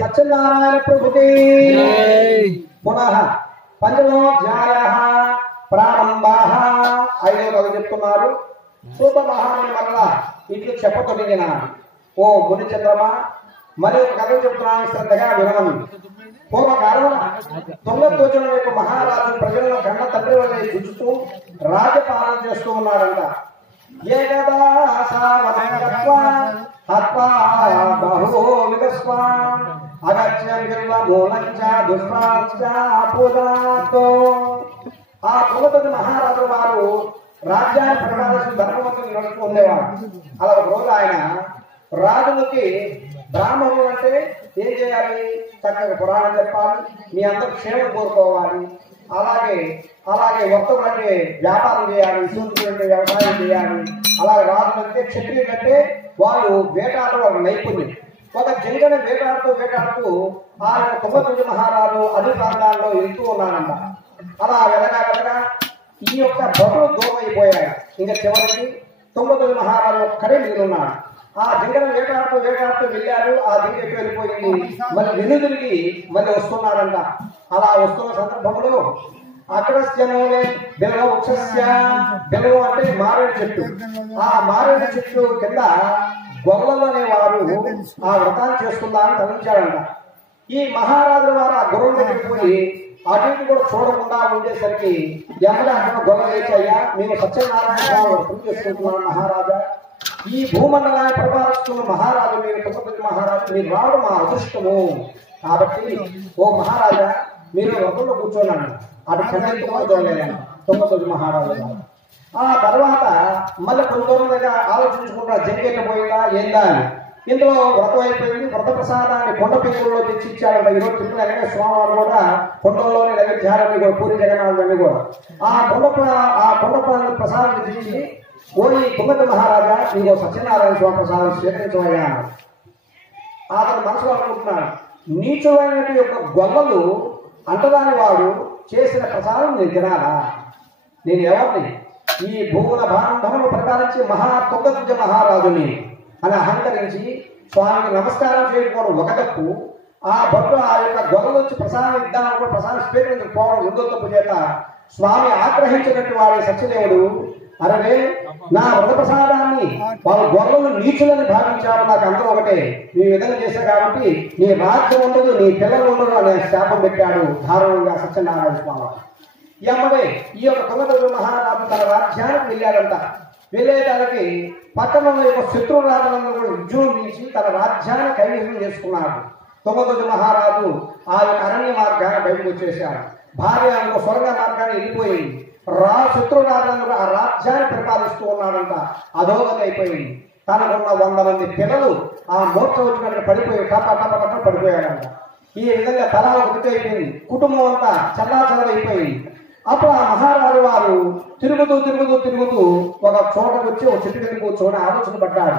సత్యనారాయణ ప్రభుకి పునః పంచమోధ్యాయ ప్రారంభ. ఐదో కథ చెప్తున్నారు. సూత మహాముని మరలా ఇట్లు చెప్పతొడిగిన ఓ ముని చంద్రమ, మరి ఒక కథ చెప్తున్నాను, శ్రద్ధగా వినమని. పూర్వకాలం తుంగధ్వజుల యొక్క మహారాజు ప్రజలను కన్న తండ్రి వల్ల చూచుతూ రాజపాలన చేస్తూ ఉన్నాడంట. ఆ తుంగధ్వజ మహారాజు వారు రాజ్యాన్ని పరిపాలించిన ధర్మవంతులు నడుస్తూ ఉండేవాడు. అలా ఒక రోజు ఆయన రాజులకి బ్రాహ్మణులు అంటే ఏం చేయాలి, చక్కగా పురాణం చెప్పాలి, మీ అందరూ క్షేమం కోరుకోవాలి, అలాగే వర్తకులు అంటే వ్యాపారం చేయాలి, సూర్యులు అంటే వ్యవసాయం చేయాలి, అలాగే రాజులు అంటే క్షత్రియులు అంటే వాళ్ళు వేటాడటం వాళ్ళ నైపుణ్యం. ఒక జంగన వేటాడుతూ ఆ యొక్క తుంగధ్వజ మహారాజు అన్ని ప్రాంతాల్లో వెళ్తూ ఉన్నానంట. అలా వెళ్ళగా ఈ యొక్క బరువు దూరం అయిపోయాయి. ఇంకా చివరికి తుంగధ్వజ మహారాజు ఒక్కడే మిగిలిన్నాడు. ఆ జింగను వేటాడుతూ వెళ్ళారు. ఆ జింగ ఎక్కడ వెళ్ళిపోయింది, మళ్ళీ వెనుదిరిగి మళ్ళీ వస్తున్నాడంట. అలా వస్తున్న సందర్భంలో అగ్రస్యమూలే బెలవ వృక్షస్య, బెలవ అంటే మారేడు చెట్టు, ఆ మారేడు చెట్టు కింద గొల్లలు అనేవారు ఆ వ్రతాన్ని చేసుకుందామని తలంచాడంట. ఈ మహారాజు వారు ఆ గుర్రం దగ్గరికి పోయి అటు కూడా చూడకుండా ఉండేసరికి ఎక్కడ అక్కడ గొల్ల లేచాయ్యా, మేము సత్యనారాయణ వ్రతం చేసుకుంటున్నాం మహారాజా, ఈ భూమండలాన్ని పరిపాలిస్తున్న మహారాజు మీరు తుంగధ్వజ మహారాజు, మీరు రావడం మా అదృష్టము, కాబట్టి ఓ మహారాజా మీరు వ్రతంలో కూర్చోన్నాను. అటు చెన్నైలేను తుంగధ్వజ మహారాజు. ఆ తర్వాత మళ్ళీ కొంతగా ఆలోచించుకుంటారు, జంగెట్ట పోయిందా ఏందా అని. ఇందులో వ్రతం అయిపోయింది. వ్రత ప్రసాదాన్ని కొండ పెంకుల్లో తెచ్చి ఇచ్చారంట. ఈరోజు తిరుమల స్వామివారు కూడా కొండల్లోనే నైవేద్యాలని కూడా పూరి జగన్నాథుని కూడా ఆ కొండ ప్రసాదం తెచ్చి ఓయి తుంగధ్వజ మహారాజా నీకు సత్యనారాయణ స్వామి ప్రసాదం స్వీకరించవయ్యా. అతను మనసులో అనుకుంటున్నాడు, నీచులైన యొక్క గొల్లలు అంటదాని వాడు చేసిన ప్రసాదం నేను తినాలా, నేను ఎవరిని, ఈ భూముల బాంధములు ప్రకారించి తుంగధ్వజ మహారాజుని అని అహంకరించి స్వామికి నమస్కారం చేయకపోవడం ఒక తప్పు. ఆ భక్తులు ఆ యొక్క గొల్ల నుంచి ప్రసాదం ఇద్దామని కూడా ప్రసాదం స్వీకరించకపోవడం రెండో తప్పు చేత స్వామి ఆగ్రహించినట్టు వారి సత్యదేవుడు, అరే నా వ్రత ప్రసాదాన్ని వాళ్ళ గొర్రెలు నీచులని భావించారు, నాకు అందరూ ఒకటే, నీ విధంగా చేశారు కాబట్టి నీ రాజ్యం ఉండదు, నీ పిల్లలు ఉండదు అనే శాపం పెట్టాడు దారుణంగా సత్యనారాయణ స్వామి. ఎమ్మడే ఈ యొక్క తుంగధ్వజ మహారాజు తన రాజ్యానికి వెళ్ళాడంట. వెళ్ళేదానికి పట్టణంలో యొక్క శత్రురాజులను కూడా విజృంభించి తన రాజ్యాన్ని కైవసం చేసుకున్నాడు. తుంగధ్వజ మహారాజు ఆ యొక్క అరణ్య మార్గాన్ని బయటకు వచ్చేశాడు. భార్య స్వర్గ మార్గాన్ని వెళ్ళిపోయింది. శత్రురాజులను ఆ రాజ్యాన్ని పరిపాలిస్తూ ఉన్నాడంట. అధోగతి అయిపోయింది. తనకున్న 100 మంది పిల్లలు ఆ మూర్ఛ వచ్చినట్టు పడిపోయి టప పడిపోయాడంట. ఈ విధంగా తలా ఒక దిక్కు అయిపోయింది, కుటుంబం అంతా చల్లాచల్లైపోయింది. అప్పుడు ఆ మహారాజు వారు తిరుగుతూ తిరుగుతూ తిరుగుతూ ఒక చోటకు వచ్చి ఒక చెట్టు కింద కూర్చొని ఆలోచన పడ్డాడు.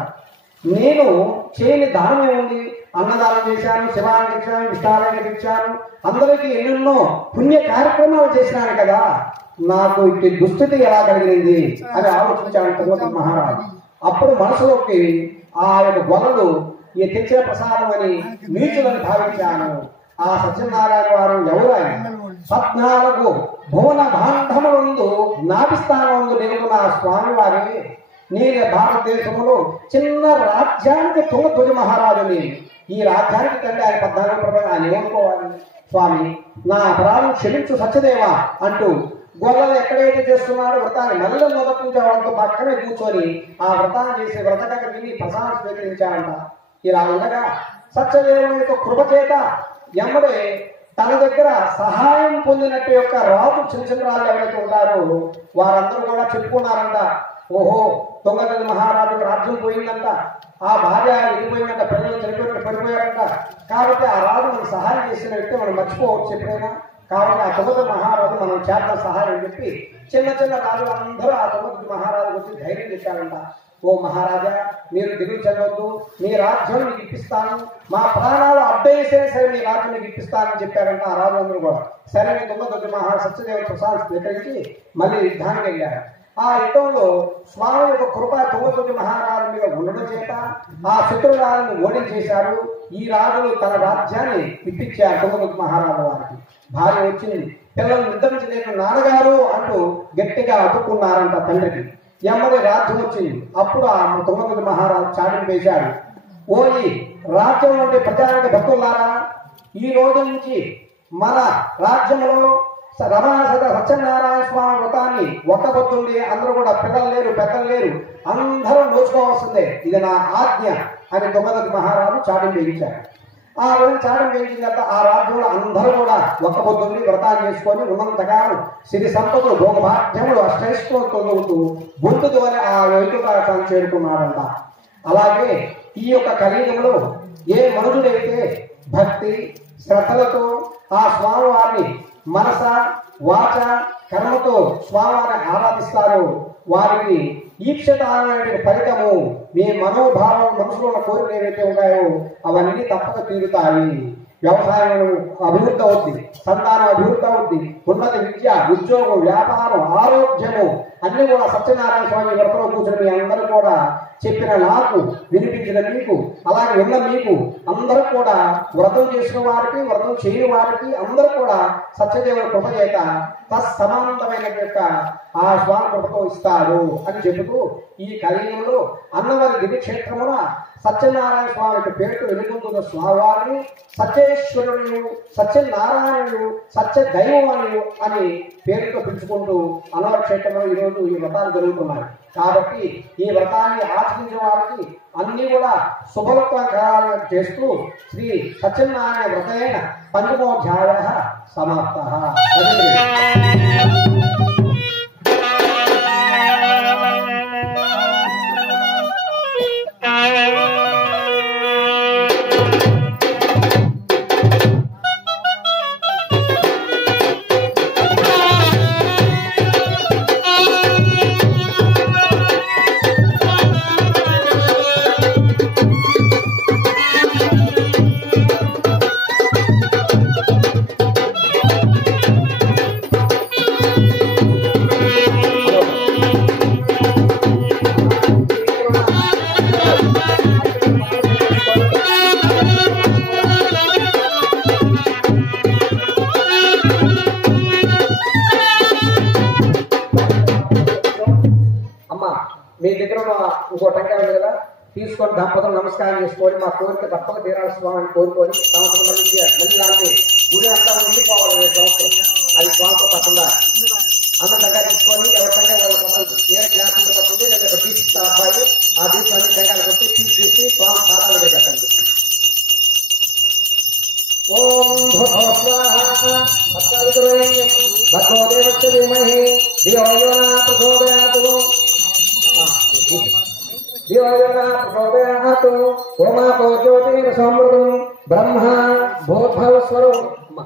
నేను చేయని దానం ఏముంది? అన్నదానం చేశాను, శివాలయం ఇచ్చాను, ఇష్టాలయం ఇచ్చాను, అందరికీ ఎన్నెన్నో పుణ్య కార్యక్రమాలు చేసినాను కదా, నాకు ఇటు దుస్థితి ఎలా కలిగింది అని ఆలోచించాడు తిరుమల మహారాజు. అప్పుడు మనసులోకి ఆ యొక్క గొల్లలు ఈ తెచ్చిన ప్రసాదం అని నీచులని భావించాను. ఆ సత్యనారాయణ వారు ఎవరు? ఆయన 14 భువన బాంధములందు నాభిస్థానంలో నేను నా స్వామి వారిని, నేను భారతదేశంలో చిన్న రాజ్యానికి తుంగధ్వజ మహారాజుని. ఈ రాజ్యానికి తండ్రి ఆయన 14 ప్రభావం ఆయన ఏమనుకోవాలి? స్వామి నా అపరాధం క్షమించు సత్యదేవ అంటూ గొల్లలు ఎక్కడైతే చేస్తున్నారో వ్రతాన్ని మళ్ళీ మొదటి నుంచి వాళ్ళతో పక్కనే కూర్చొని ఆ వ్రతాన్ని చేసి వ్రతకథ విని ప్రసాదం స్వీకరించారంట. ఇలా ఉండగా సత్యదేవుని యొక్క కృప చేత ఎమ్మడే తన దగ్గర సహాయం పొందినట్టు యొక్క రాజు చిన్న చిన్న రాజు ఎవరైతే ఉంటారో వారందరూ కూడా చెప్పుకున్నారంట, ఓహో తుంగధ్వజ మహారాజుకు రాజ్యం పోయిందంట, ఆ భార్య వెళ్ళిపోయిందంట, పిల్లలు చనిపోయినట్టు పడిపోయారంట, కాబట్టి ఆ రాజు మనకు సహాయం చేసిన వ్యక్తి మనం మర్చిపోవచ్చు ఎప్పుడైనా. కాబట్టి ఆ తుంగధ్వజ మహారాజు మనం చేద్దాం సహాయం అని చెప్పి చిన్న చిన్న రాజులందరూ ఆ తుంగధ్వజ మహారాజు వచ్చి ధైర్యం చేశారంట. ఓ మహారాజా, మీరు దిగులు చెందవద్దు, మీ రాజ్యం మీకు ఇప్పిస్తాను, మా ప్రాణాలు అడ్డేసే సరే మీ రాజ్యం మీకు ఇప్పిస్తానని చెప్పారంట ఆ రాజులందరూ కూడా. సరే తుంగధ్వజ మహారాజు సత్యదేవుని ప్రసాదం స్వీకరించి మళ్ళీ యుద్ధానికి వెళ్ళారు. ఆ యుద్ధంలో స్వామి యొక్క కృప తుంగధ్వజ మహారాజు మీద ఉండడం చేత ఆ శత్రురాజును ఓడించేశారు. ఈ రాజులు తన రాజ్యాన్ని ఇప్పించారు తుంగధ్వజ మహారాజు వారికి. భార్య వచ్చింది, పిల్లలు నిద్రించలేక నాన్నగారు అంటూ గట్టిగా అడ్డుకున్నారంట తండ్రికి. ఎమ్మడి రాజ్యం వచ్చింది. అప్పుడు ఆ తుంగధ్వజ మహారాజు చాటింపు వేశాడు, ఓయి రాజ్యం అంటే ప్రజానికి భక్తులారా, ఈ రోజు నుంచి మన రాజ్యంలో రమాసద సత్యనారాయణ స్వామి వ్రతాన్ని ఒక్కబొత్తుంది, అందరూ కూడా పిల్లలు లేరు పెద్దలు లేరు, అందరూ నోచుకోవాల్సిందే, ఇది నా ఆజ్ఞ అని తుంగధ్వజ మహారాజు చాటింపు వేయించాడు. ఆ రోజు చాటింపు వేయించిన తర్వాత ఆ రాజ్యంలో అందరూ కూడా ఒక్కబొత్తుంది వ్రతాన్ని చేసుకొని ఉన్నంతకాలం సిరి సంపదలు భోగభాగ్యములు అష్టైశ్వర్యంతో తొలుగుతూ గుంటు ద్వారా ఆ వైకుంఠాన్ని చేరుకున్నాడంట. అలాగే ఈ యొక్క కలియుగంలో ఏ మనుషుడైతే భక్తి శ్రద్ధలతో ఆ స్వామివారిని మనస వాచ కర్మతో స్వామివారిని ఆరాధిస్తారో వారికి ఈప్సితమైన ఫలితము, మీ మనోభావం మనసులో ఉన్న కోరికలు ఏవైతే ఉంటాయో అవన్నీ తప్పక తీరుతాయి. వ్యవసాయం అభివృద్ధి అవుద్ది, సంతానం అభివృద్ధి అవుద్ది, ఉన్నత విద్య, ఉద్యోగం, వ్యాపారం, ఆరోగ్యము అన్ని కూడా సత్యనారాయణ స్వామి వ్రతంలో కూర్చొని మీ అందరూ కూడా చెప్పిన నాకు వినిపించిన మీకు, అలాగే విన్న మీకు అందరూ కూడా వ్రతం చేసిన వారికి వ్రతం చేయని వారికి అందరూ కూడా సత్యదేవుని కృప చేత తత్సమానంతమైన యొక్క ఆ స్వామి కృపతో ఇస్తారు అని చెబుతూ ఈ కలియుగంలో అన్నవారి దివ్యక్షేత్రమున సత్యనారాయణ స్వామి యొక్క పేరుతో వెలుగుతున్న స్వామివారిని సత్యేశ్వరుడు, సత్యనారాయణుడు, సత్య దైవమణుడు అని పేరుతో పిలుచుకుంటూ అన్నవారి క్షేత్రంలో ఈరోజు ఈ వ్రతాలు జరుగుతున్నాయి. కాబట్టి ఈ వ్రతాన్ని ఆచరించిన వారికి అన్ని కూడా శుభలత్వం చేస్తూ శ్రీ సత్యనారాయణ వ్రతైన పంచమోధ్యాయ సమాప్త. మీ దగ్గర ఇంకో టెంకాయ ఉంది కదా, తీసుకొని దంపతులు నమస్కారం చేసుకొని మా కోరిక తప్పక తీరాల్సి స్వామిని కోరుకొని సంవత్సరం మళ్ళీ లాంటి గుడి అంతా ఉండిపోవాలి సంవత్సరం, అది స్వామితో పట్టకుండా అందరి టెంకాయ తీసుకొని ఎవరి టెంకాయ వాళ్ళు పట్టండి, ఏ గ్లాస్ ఉంటే పట్టుంది, లేదా తీసుకుంటారు అబ్బాయి ఆ తీసుకు అన్ని టెంకాయలు కొట్టి తీసి స్వామి పాదాలు దగ్గర కట్టండి. ఓం భగవదేవస్య ధీమహి ధియో యో న ప్రచోదయాత్ ఓమాపో జ్యోతిర్సమృతం బ్రహ్మ భూర్భవ స్వరూప